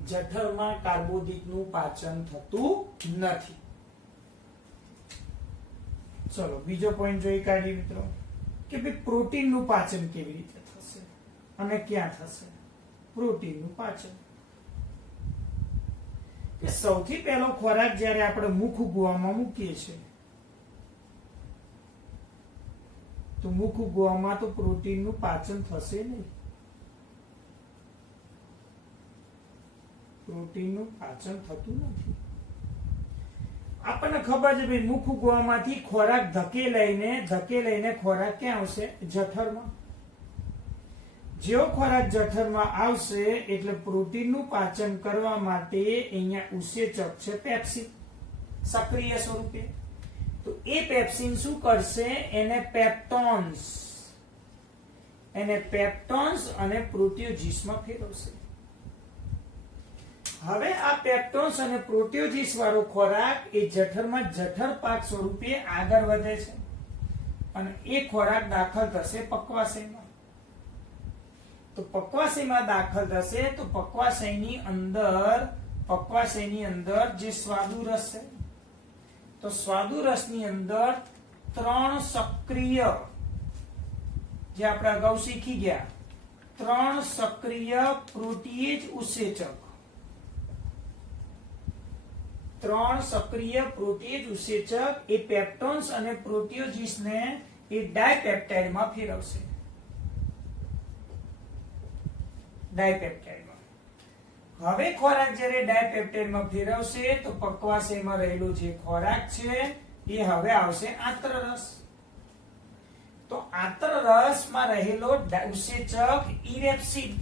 જઠરમાં કાર્બોદિતનું પાચન થતું નથી. ચલો બીજો પોઈન્ટ જોઈ કાઢીએ મિત્રો કે ભાઈ પ્રોટીનનું પાચન કેવી રીતે થશે અને ક્યાં થશે? પ્રોટીનનું પાચન કે સૌથી પહેલો ખોરાક જ્યારે આપણે મુખ ગુહામાં મૂકીએ છીએ તો મુખ ગુહામાં તો પ્રોટીનનું પાચન થશે નહીં. પ્રોટીનનું પાચન થતું નથી. આપણને ખબર છે ભાઈ મુખ ગુહામાંથી ખોરાક ધકેલાઈને ખોરાક ક્યાં આવશે? જઠરમાં. જેવો ખોરાક જઠરમાં આવશે એટલે પ્રોટીનનું પાચન કરવા માટે અહીંયા ઉત્સેચક છે પેપ્સિન, સક્રિય સ્વરૂપે. તો એ પેપ્સિન શું કરશે? એને પેપ્ટોન્સ અને પ્રોટિયોજીસમાં ફેરવશે. હવે આ પેપ્ટોન્સ અને પ્રોટિયોજીસ વાળો ખોરાક એ જઠરમાં જઠર પાક સ્વરૂપે આગળ વધે છે અને એ ખોરાક દાખલ થશે પક્વાશયમાં. તો પક્વાશયમાં દાખલ થશે તો પક્વાશયની અંદર જે સ્વાદુરસ છે તો સ્વાદુરસની અંદર 3 સક્રિય, જે આપણે અગાઉ શીખી ગયા, 3 સક્રિય પ્રોટીએજ ઉત્સેચક, 3 સક્રિય પ્રોટીએજ ઉત્સેચક એ પેપ્ટોન્સ અને પ્રોટિયોજીસને એ ડાયપેપ્ટાઇડમાં ફેરવશે. ડાયપેપ્ટાઇડમાં. હવે ખોરાક જ્યારે ડાયપેપ્ટાઇડમાં ફેરવશે તો પક્વાશયમાં રહેલો જે ખોરાક છે એ હવે આવશે આંત્રરસ. તો આંત્રરસમાં રહેલો ઉત્સેચક ઇરેપ્સિન,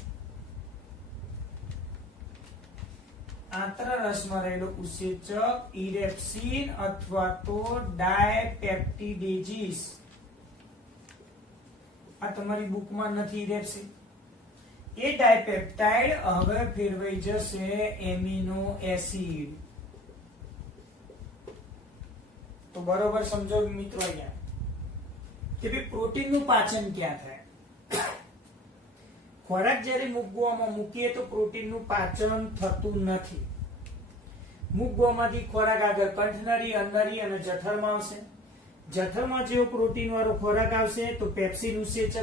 આંત્રરસમાં રહેલો ઉત્સેચક ઇરેપ્સિન અથવા તો ડાયપેપ્ટિડેજીસ. આ તમારી બુકમાં નથી ઇરેપ્સિન. એ ડાયપેપ્ટાઇડ હવે ફેરવાઈ જશે એમિનો એસિડ. તો બરોબર સમજો મિત્રો અહીંયા કે ભાઈ પ્રોટીનનું પાચન ક્યાં થાય? ખોરાક જ્યારે મુખ ગુહામાં મૂકીએ તો પ્રોટીનનું પાચન થતું નથી. મુખ ગુહામાંથી ખોરાક આગળ કંઠનળી, અન્નળી અને જઠરમાં આવશે. જઠરમાં જેવો પ્રોટીન વાળો ખોરાક આવશે તો પેપ્સિન ઉત્સેચક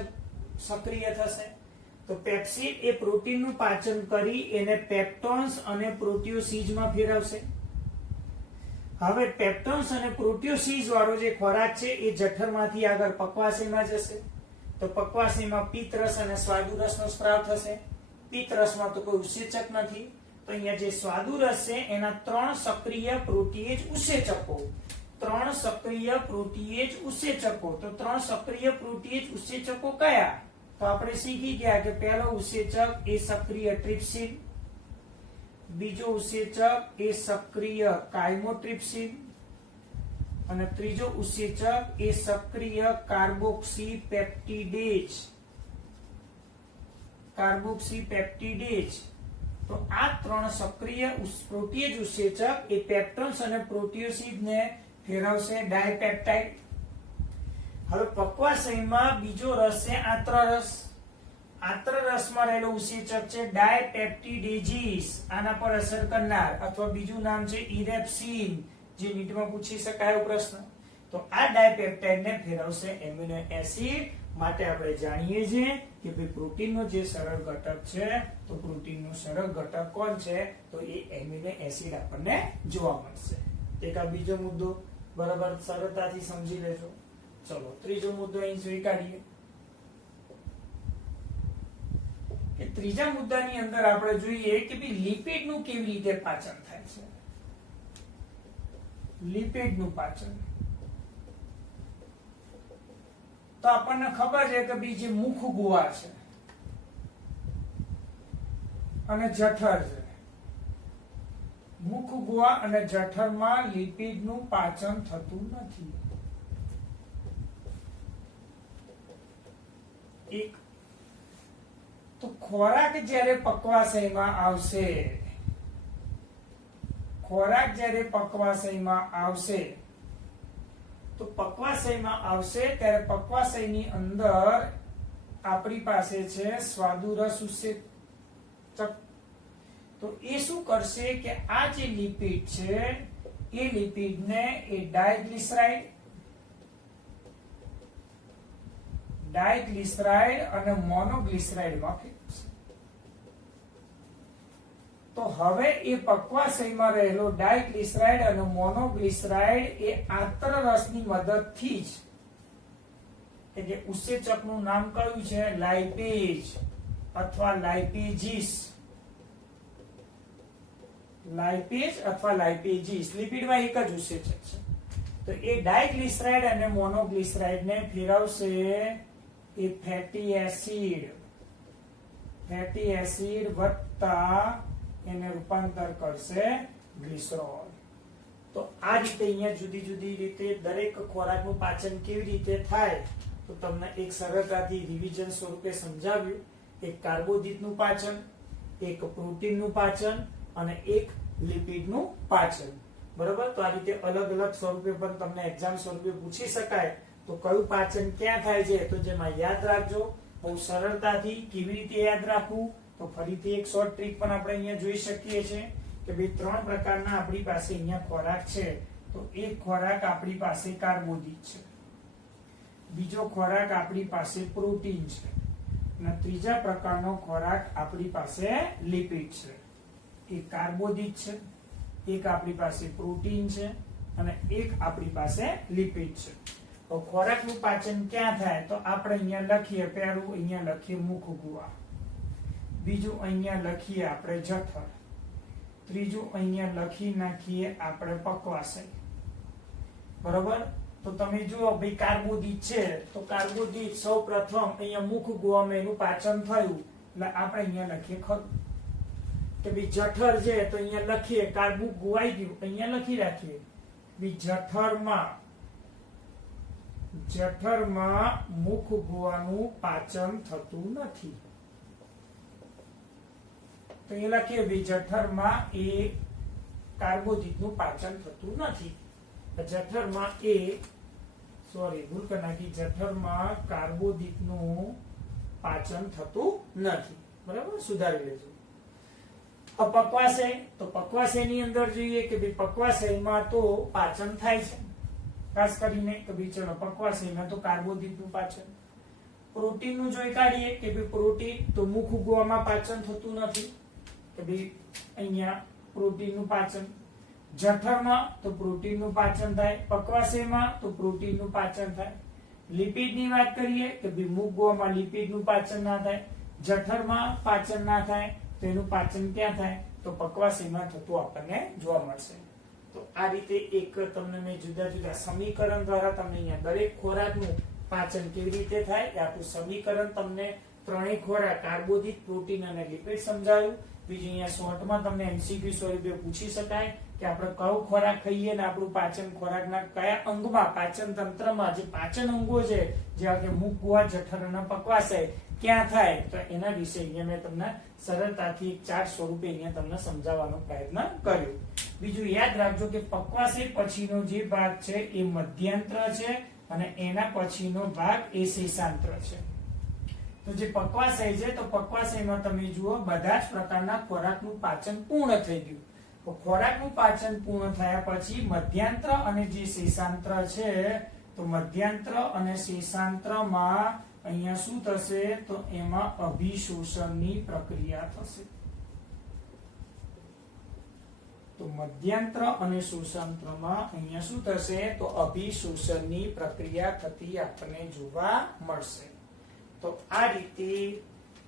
સક્રિય થશે. તો પેપ્સિન એ પ્રોટીનનું પાચન કરી એને પેપ્ટોન્સ અને પ્રોટિયોસીઝમાં ફેરવશે. હવે પેપ્ટોન્સ અને પ્રોટિયોસીઝ વાળો જે ખોરાક છે એ જઠરમાંથી આગળ પક્વાશયમાં જશે. તો પક્વાશયમાં પિત્તરસ અને સ્વાદુરસનો સ્ત્રાવ થશે. પિત્તરસમાં તો કોઈ ઉત્સેચક નથી. તો અહીંયા જે સ્વાદુરસ છે એના 3 સક્રિય પ્રોટીએજ ઉત્સેચકો, 3 સક્રિય પ્રોટીએજ ઉત્સેચકો. તો 3 સક્રિય પ્રોટીએજ ઉત્સેચકો કયા? તો આપણે શીખી ગયા કે પહેલો ઉત્સેચક એ સક્રિય ટ્રિપ્સિન, બીજો ઉત્સેચક એ સક્રિય કાઇમોટ્રિપ્સિન અને ત્રીજો ઉત્સેચક એ સક્રિય કાર્બોક્સીપેપ્ટિડેજ. તો આ ત્રણ સક્રિય પ્રોટીએજ ઉત્સેચક એ પેપ્ટોન્સ અને પ્રોટીયોસીડ ને ફેરવશે ડાયપેપ્ટાઇડ. હવે પક્વાશયમાં બીજો રસ છે આંત્રરસ. આંત્રરસમાં રહેલો ઉત્સેચક છે ડાયપેપ્ટિડેજીસ, આના પર અસર કરનાર, અથવા બીજું નામ છે ઇરેપ્સિન, જે નીટમાં પૂછી શકાય પ્રશ્ન. તો આ ડાયપેપ્ટાઇડ ને ફેરવશે એમિનો એસિડ. માટે આપણે જાણીએ છીએ કે ભાઈ પ્રોટીનનો જે સરળ ઘટક છે, તો પ્રોટીનનો સરળ ઘટક કોણ છે? તો એ એમિનો એસિડ આપણને જોવા મળશે. એક આ બીજો મુદ્દો બરાબર સરળતાથી સમજી લેજો. ચલો ત્રીજો મુદ્દો અહીં જોઈ કાઢીએ કે ત્રીજા મુદ્દાની અંદર આપણે જોઈએ કે ભાઈ લિપિડનું કેવી રીતે પાચન થાય છે. લિપિડનું પાચન તો આપણને ખબર છે કે ભાઈ જે મુખ ગુહા છે અને જઠર છે, મુખ ગુહા અને જઠરમાં લિપિડનું પાચન થતું નથી. એક તો ખોરાક જ્યારે પક્વાશયમાં આવશે, તો પક્વાશયમાં આવશે ત્યારે પક્વાશયની અંદર આપણી પાસે છે સ્વાદુરસ ઉત્સેચક. તો એ શું કરશે કે આ જે લિપિડ છે એ લિપિડને એ ડાયગ્લિસરાઇડ અને મોનોગ્લિસરાઇડમાં ફેરવશે. તો હવે એ પક્વાશયમાં રહેલો ડાયગ્લિસરાઇડ અને મોનોગ્લિસરાઇડ એ આંતરરસની મદદથી જ, એટલે ઉત્સેચકનું નામ કયું છે? લાઇપેઝ અથવા લાઇપેજીસ. લિપિડમાં એક જ ઉત્સેચક છે. તો એ ડાયગ્લિસરાઇડ અને મોનોગ્લિસરાઇડ ને ફેરવશે એ ફેટી એસિડ વત્તા એને રૂપાંતર કરશે ગ્લિસરોલ. તો આ રીતે અહીંયા જુદી જુદી રીતે દરેક ખોરાકનું પાચન કેવી રીતે થાય તો તમને એક સરળતાથી રિવિઝન સ્વરૂપે સમજાવ્યું. એક કાર્બોદિતનું પાચન, એક પ્રોટીનનું પાચન અને એક લિપિડનું પાચન. બરોબર. તો આ રીતે અલગ અલગ સ્વરૂપે પણ તમને એક્ઝામ સ્વરૂપે પૂછી શકાય. તો કયું પાચન ક્યાં થાય છે, તો જેમાં યાદ રાખજો બહુ સરળતાથી. કેવી રીતે યાદ રાખવું, તો ફરીથી એક શોર્ટ ટ્રીક પણ આપણે અહીંયા જોઈ શકીએ છીએ કે ભાઈ ત્રણ પ્રકારના આપણી પાસે અહીંયા ખોરાક છે. તો એક ખોરાક આપણી પાસે કાર્બોદિત છે, બીજો ખોરાક આપણી પાસે પ્રોટીન છે, અને ત્રીજા પ્રકારનો ખોરાક આપણી પાસે લિપિડ છે. એક કાર્બોદિત છે, એક આપણી પાસે પ્રોટીન છે અને એક આપણી પાસે લિપિડ છે. તો ખોરાકનું પાચન ક્યાં થાય, તો આપણે અહીંયા લખીએ, પહેલું અહીંયા લખીએ મુખ ગુહા, બીજું અહીંયા લખીએ આપણે જઠર, ત્રીજું અહીંયા લખી નાખીએ આપણે પક્વાશય. બરોબર. તો તમે જુઓ ભાઈ કાર્બોદિત છે, તો કાર્બોદિત સૌપ્રથમ અહીંયા મુખ ગુહામાં એનું પાચન થયું એટલે આપણે અહીંયા લખીએ ખરું કે ભાઈ જઠર છે, તો અહીંયા લખીએ કાર્બુ ગુવાઈ ગયું, અહીંયા લખી રાખીએ ભાઈ જઠરમાં મુખ ગુહાનું પાચન થતું નથી. તો એ લખીએ ભાઈ જઠરમાં એ કાર્બોદિતનું પાચન થતું નથી. જઠરમાં ભૂલ કરી નાખી, જઠરમાં કાર્બોદિતનું પાચન થતું નથી. બરાબર, સુધારી લેજો. પક્વાશય, તો પક્વાશયની અંદર જોઈએ કે ભાઈ પક્વાશયમાં તો પાચન થાય છે, ખાસ કરીને કે ભાઈ ચલો પક્વાશયમાં તો કાર્બોદિતનું પાચન. પ્રોટીનનું જોઈ કાઢીએ કે ભાઈ પ્રોટીન તો મુખ ગુહામાં પાચન થતું નથી, કે ભાઈ અહીંયા પ્રોટીનનું પાચન. જઠરમાં તો પ્રોટીનનું પાચન થાય, પક્વાશયમાં તો પ્રોટીનનું પાચન થાય. લિપિડની વાત કરીએ કે ભાઈ મુખ ગુહામાં લિપિડનું પાચન ના થાય, જઠરમાં પાચન ના થાય, તો એનું પાચન ક્યાં થાય, તો પક્વાશયમાં થતું આપણને જોવા મળશે. તો આ રીતે એક તમને મેં જુદા જુદા સમીકરણ દ્વારા તમને અહીંયા દરેક ખોરાકનું પાચન કેવી રીતે થાય એ આખું સમીકરણ તમને ત્રણેય ખોરાક કાર્બોદિત, પ્રોટીન અને લિપિડ સમજાવ્યું. બીજું અહીંયા શોર્ટમાં તમને એમસીક્યુ સ્વરૂપે પૂછી શકાય કે આપણે કયો ખોરાક ખાઈએ ને આપણું પાચન ખોરાકના કયા અંગમાં પાચન તંત્રમાં જે પાચન અંગો છે જેવા કે મુખ ગુહા જઠર અને પકવાશય ક્યાં થાય તો એના વિશે અહીંયા મેં તમને સરળતાથી એક ચાર્ટ સ્વરૂપે અહીંયા તમને સમજાવવાનો પ્રયત્ન કર્યો. બીજું યાદ રાખજો કે પકવાશય પછીનો જે ભાગ છે એ મધ્યાંત્ર છે અને એના પછીનો ભાગ એ શેષાંત્ર છે. તો જે પકવાશય છે તો પકવાશયમાં તમે જુઓ બધા જ પ્રકારના ખોરાકનું પાચન પૂર્ણ થઈ ગયું. તો ખોરાકનું પાચન પૂર્ણ થયા પછી મધ્યાંત્ર અને જે શેષાંત્ર છે તો મધ્યાંત્ર અને શેષાંત્રમાં અહીંયા શું થશે તો એમાં અભિશોષણની પ્રક્રિયા થશે. તો મધ્યાંત્ર અને શોષાંત્રમાં અહીંયા શું થશે તો અભિશોષણની પ્રક્રિયા થતી આપણને જોવા મળશે. તો આ રીતે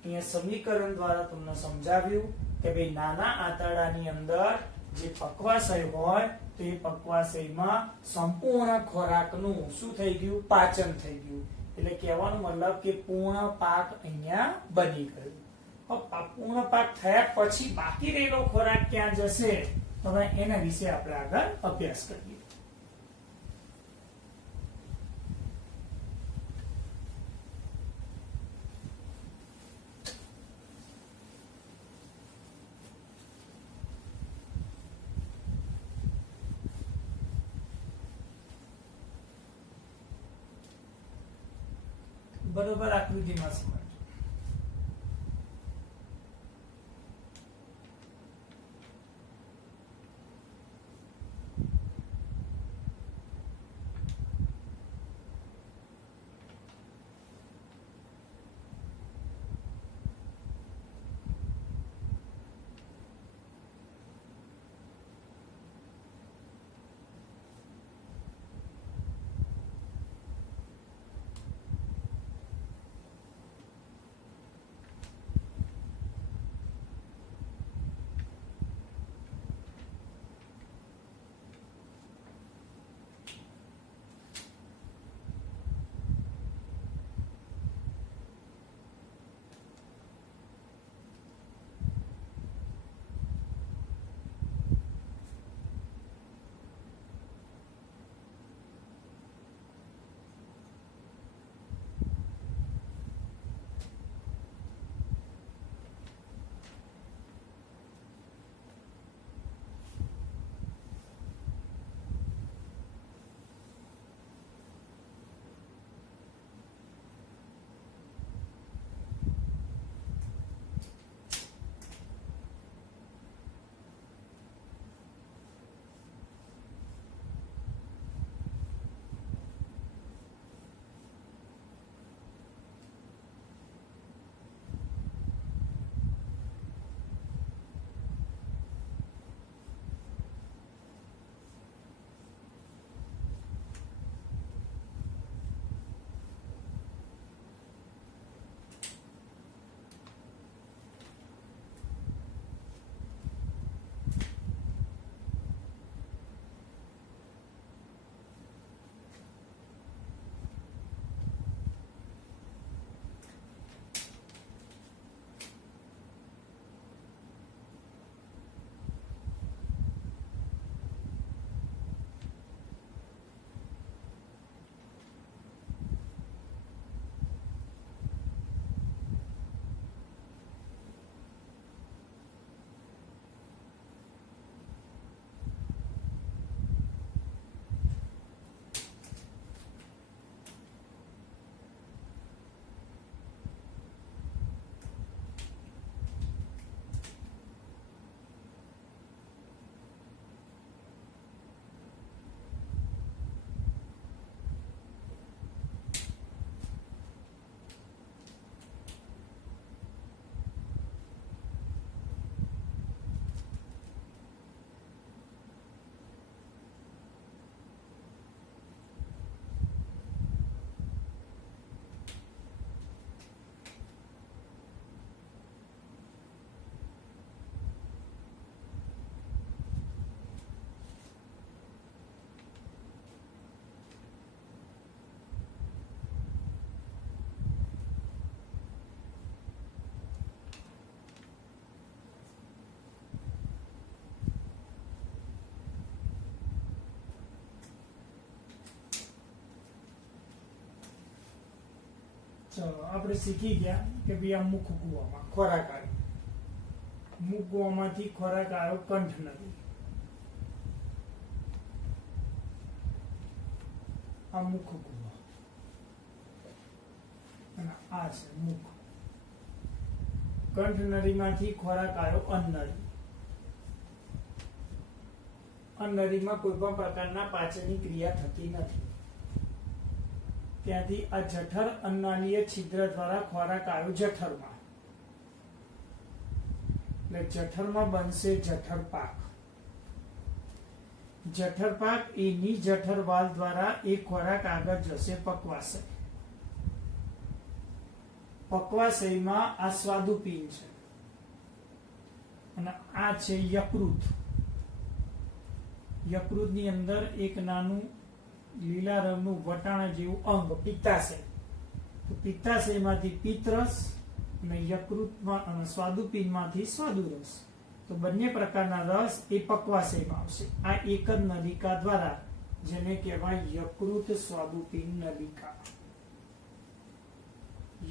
અહીંયા સમીકરણ દ્વારા તમને સમજાવ્યું કે ભાઈ નાના આંતરડાની અંદર જે પકવાશય હોય તો એ પકવાશયમાં સંપૂર્ણ ખોરાકનું શું થઈ ગયું પાચન થઈ ગયું. એટલે કહેવાનો મતલબ કે પૂર્ણ પાક અહીંયા બની ગયો. પૂર્ણ પાક થયા પછી બાકી રહેલો ખોરાક ક્યાં જશે તો એના વિશે આપણે આગળ અભ્યાસ કરીએ. બરોબર આકૃતિમાં સમજો. ચલો આપણે શીખી ગયા કે ભાઈ આ મુખ કુવામાં ખોરાક આવ્યો, મુખ કુવામાંથી ખોરાક આવ્યો કંઠ નળી, આ મુખ કુવા અને આ છે મુખ. કંઠ નળીમાંથી ખોરાક આવ્યો અન્નળી, અન્નળીમાં કોઈ પણ પ્રકારના પાચનની ક્રિયા થતી નથી. ત્યાંથી આ જઠર અન્નાળીય છિદ્ર દ્વારા ખોરાક આવ્યો જઠરમાં, એટલે જઠરમાં બનશે જઠર પાક. જઠર પાક એની જઠર વાલ દ્વારા એ ખોરાક આગળ જશે પક્વાશય. પક્વાશયમાં આ સ્વાદુપિંડ છે અને આ છે યકૃત. યકૃતની અંદર એક નાનું લીલા રંગનું વટાણા જેવું અંગ પિત્તાશય. તો પિત્તાશયમાંથી પિત્તરસ અને યકૃતમાં અને સ્વાદુપિંડમાંથી સ્વાદુરસ. તો બંને પ્રકારના રસ એ પક્વાશયમાં આવશે. આ એક જ નલિકા દ્વારા, જેને કહેવાય યકૃત સ્વાદુપિંડ નલિકા.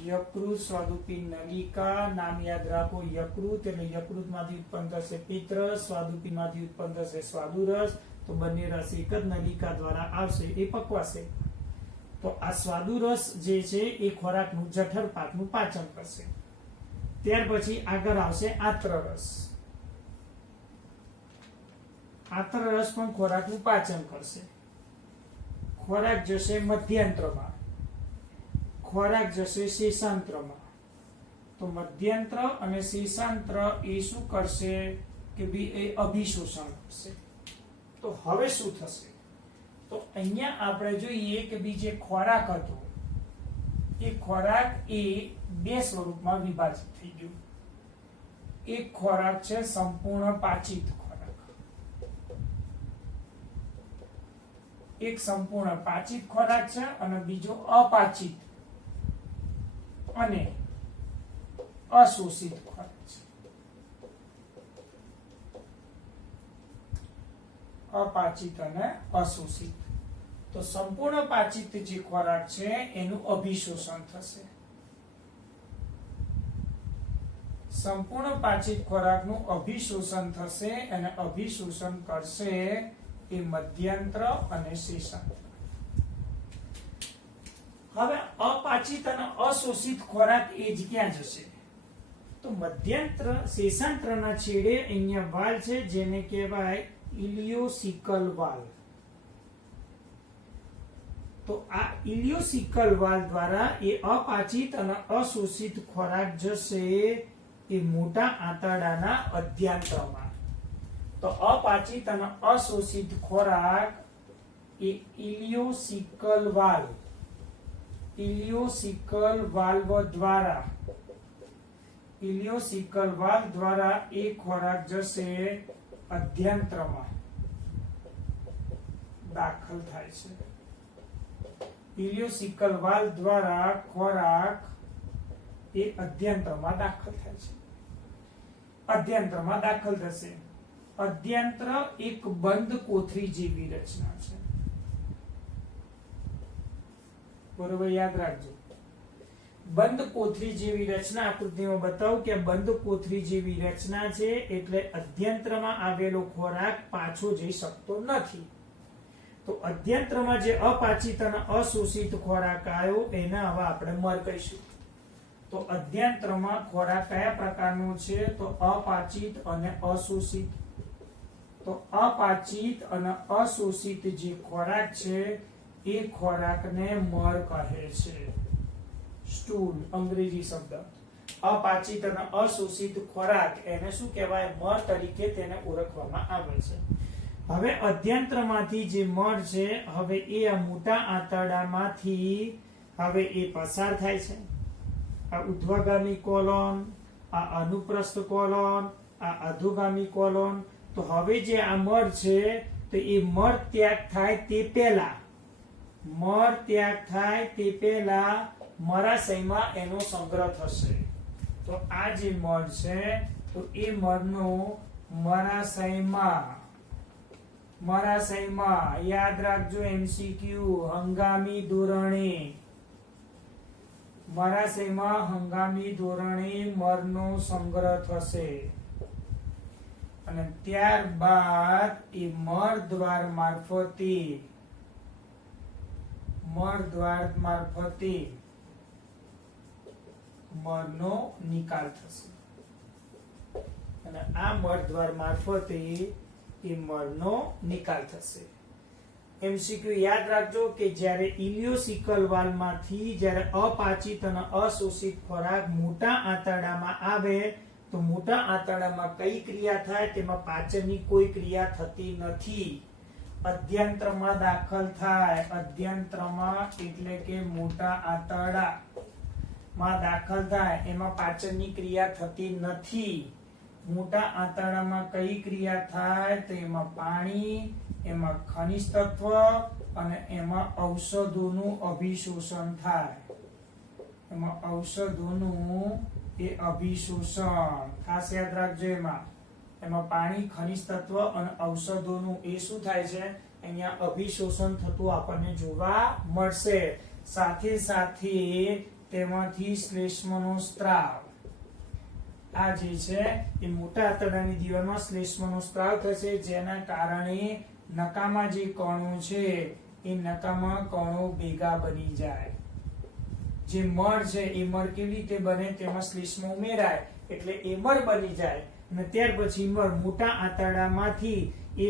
યકૃત સ્વાદુપિંડ નલિકા નામ યાદ રાખો. યકૃત એટલે યકૃતમાંથી ઉત્પન્ન થશે પિત્તરસ, સ્વાદુપિંડમાંથી ઉત્પન્ન થશે સ્વાદુરસ. તો બંને રસ એક જ નલિકા દ્વારા આવશે એ પક્વાશય. તો આ સ્વાદુરસ જે છે એ ખોરાકનું જઠર પાકનું પાચન કરશે. ત્યાર પછી આગળ આવશે આત્રરસ. આત્રરસ પણ ખોરાકનું પાચન કરશે. ખોરાક જશે મધ્યંત્રમાં, ખોરાક જશે શેષાંત્રમાં. તો મધ્યંત્ર અને શેષાંત્ર એ શું કરશે કે ભાઈ એ અભિશોષણ કરશે. તો હવે શું થશે? તો અહીંયા આપણે જોઈએ કે બીજે ખોરાક હતો એ ખોરાક એ બે સ્વરૂપમાં વિભાજિત થઈ ગયો. એક ખોરાક છે સંપૂર્ણ પાચિત ખોરાક, એક સંપૂર્ણ પાચિત ખોરાક છે અને બીજો અપાચિત અને અશોષિત ખોરાક છે. અપાચિત અને અશોષિત. તો સંપૂર્ણ પાચિત જે ખોરાક છે એનું અભિશોષણ થશે. સંપૂર્ણ પાચિત ખોરાકનું અભિશોષણ થશે અને અભિશોષણ કરશે એ મધ્યંત્ર અને શેષાંત્ર. હવે અપાચિત અને અશોષિત ખોરાક એ જ ક્યાં જશે? તો મધ્યંત્ર શેષાંત્રના છેડે અહીંયા વાલ છે જેને કહેવાય ઇલિયોસિકલ વાલ. તો આ ઇલિયોસિકલ વાલ દ્વારા એ અપાચિત અને અશોષિત ખોરાક જશે એ મોટા આંતરડાના અધ્યાંત્રમાં. તો અપાચિત અને અશોષિત ખોરાક એ ઇલિયોસિકલ વાલ, ઇલિયોસિકલ વાલ્વ દ્વારા, ઇલિયોસિકલ વાલ્વ દ્વારા એ ખોરાક જશે અધ્યાંત્રમાં દાખલ થાય છે. ઇલિયોસિકલ વાલ્વ દ્વારા ખોરાક એ અધ્યાંત્રમાં દાખલ થાય છે. અધ્યાંત્રમાં દાખલ થશે. અધ્યાંત્ર એક બંધ કોથળી જેવી રચના છે. બરોબર, યાદ રાખજો. બંધ કોથળી જેવી રચના આકૃતિમાં બતાવું કે બંધ કોથળી જેવી રચના છે એટલે અધ્યંત્રમાં આવેલો ખોરાક પાછો જઈ શકતો નથી. તો અધ્યંત્રમાં જે અપાચિત અને અશોષિત ખોરાક આવ્યો એને હવે આપણે મર કહીશું. તો અધ્યંત્રમાં ખોરાક કયા પ્રકારનો છે? તો અપાચિત અને અશોષિત. તો અપાચિત અને અશોષિત જે ખોરાક છે એ ખોરાકને મર કહે છે. સ્ટૂલ અંગ્રેજી શબ્દ. અપાચિત અને અશોષિત ખોરાક એને શું કહેવાય? મળ તરીકે તેને ઓળખવામાં આવે છે. હવે અધ્યંત્રમાંથી જે મળ છે હવે એ આ મોટા આંતરડામાંથી હવે એ પસાર થાય છે. આ ઉર્ધ્વગામી કોલોન, આ અનુપ્રસ્થ કોલોન, આ અધોગામી કોલોન. તો હવે જે આ મળ છે તો એ મળ ત્યાગ થાય તે પહેલા, મળ ત્યાગ થાય તે પહેલા મરાશયમાં એનો સંગ્રહ થશે. તો આ જે મળ છે તો એ મળનો મરાશયમાં, યાદ રાખજો MCQ, હંગામી ધોરણે મરાશયમાં હંગામી ધોરણે મરનો સંગ્રહ થશે અને ત્યારબાદ એ મર દ્વાર મારફતે મરનો નિકાલ થશે અને આ મર દ્વાર મારફતે એ મરનો નિકાલ થશે. MCQ યાદ રાખજો કે જ્યારે ઇલિયોસિકલ વાલ્વમાંથી જ્યારે અપાચિત અને અશોષિત ખોરાક મોટા આંતરડામાં આવે તો મોટા આંતરડામાં કઈ ક્રિયા થાય? તેમાં પાચનની કોઈ ક્રિયા થતી નથી. અધ્યંત્રમાં દાખલ થાય. અધ્યંત્રમાં એટલે કે મોટા આંતરડામાં દાખલ થાય, એમાં પાચનની ક્રિયા થતી નથી. મોટા આંતરડામાં કઈ ક્રિયા થાય? તો એમાં પાણી, એમાં ખનિજ તત્વ અને એમાં ઔષધોનું અભિશોષણ થાય. એમાં ઔષધોનું એ અભિશોષણ ખાસ યાદ રાખજો. એમાં પાણી, ખનિજ તત્વ અને ઔષધોનું એ શું થાય છે? અહીંયા અભિશોષણ થતું આપણને જોવા મળશે. સાથે સાથે તેમાંથી શ્લેષ્મનો સ્ત્રાવ, આ જે છે એ મોટા આંતરડાની દિવાલમાં શ્લેષ્મનો સ્ત્રાવ થશે, જેના કારણે નકામા જે કણો છે એ નકામા કણો ભેગા બની જાય. જે મળ છે એ મળ કેવી રીતે બને? તેમાં શ્લેષ્મ ઉમેરાય એટલે એ મળ બની જાય અને ત્યાર પછી મળ મોટા આંતરડામાંથી એ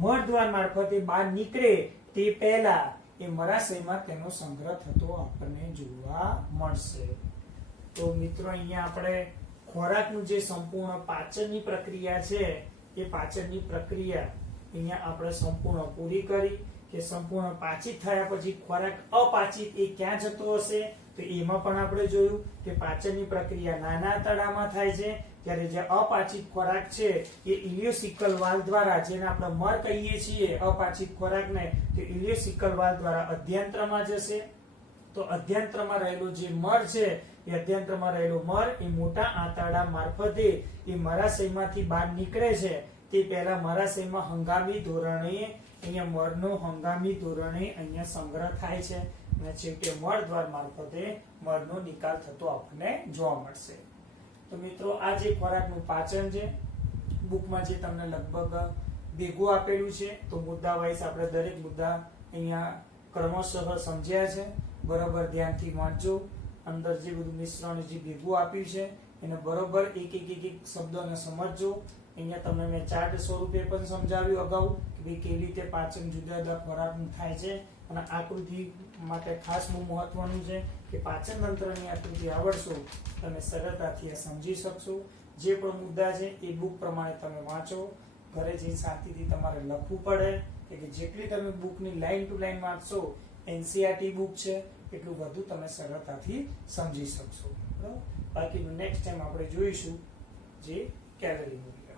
મળ દ્વાર મારફતે બહાર નીકળે તે પહેલા એ મરાશયમાં તેનો સંગ્રહ થતો આપણને જોવા મળશે. તો મિત્રો અહીંયા આપણે ખોરાકનું જે સંપૂર્ણ પાચનની પ્રક્રિયા છે એ પાચનની પ્રક્રિયા અહીંયા આપણે સંપૂર્ણ પૂરી કરી કે સંપૂર્ણ પાચિત થયા પછી ખોરાક અપાચિત એ ક્યાં જતો હશે? તો એમાં પણ આપણે જોયું કે પાચનની પ્રક્રિયા નાના આંતરડામાં થાય છે, જ્યારે જે અપાચિત ખોરાક છે એ ઇલિયોસિકલ વાલ્વ દ્વારા, જેને આપણે મર કહીએ છીએ અપાચિત ખોરાકને, તો ઇલિયોસિકલ વાલ્વ દ્વારા અધ્યંત્રમાં જશે. તો અધ્યંત્રમાં રહેલો જે મર છે એ અધ્યંત્રમાં રહેલો મર એ મોટા આંતરડા મારફતે એ મરાશયમાંથી બહાર નીકળે છે તે પહેલા મરાશયમાં હંગામી ધોરણે અહીંયા મરનો હંગામી ધોરણે અહીંયા સંગ્રહ થાય છે અને છેવટે મળ દ્વાર મારફતે મરનો નિકાલ થતો આપણને જોવા મળશે. તો મિત્રો આ જે ખોરાકનું પાચન છે બુકમાં જે તમને લગભગ ભેગું આપેલું છે, તો મુદ્દા વાઇઝ આપણે દરેક મુદ્દા અહીંયા ક્રમશઃ સમજ્યા છે. બરોબર ધ્યાનથી વાંચજો. અંદર જે બધું મિશ્રણ જે ભેગું આપ્યું છે એને બરોબર એક શબ્દને સમજજો. અહીંયા તમને મેં ચાર્ટ સ્વરૂપે પણ સમજાવ્યું અગાઉ કે ભાઈ કેવી રીતે પાચન જુદા જુદા ખોરાકનું થાય છે. અને આકૃતિ માટે ખાસ બહુ મહત્વનું છે કે પાચન તંત્રની આકૃતિ આવડશો તમે સરળતાથી આ સમજી શકશો. જે પણ મુદ્દા છે એ બુક પ્રમાણે તમે વાંચો. ઘરે જઈને શાંતિથી તમારે લખવું પડે કે જેટલી તમે બુકની લાઈન ટુ લાઈન વાંચશો, NCERT બુક છે, એટલું વધુ તમે સરળતાથી સમજી શકશો. બરાબર. બાકીનું નેક્સ્ટ ટાઈમ આપણે જોઈશું જે કેલરી મૂલ્ય.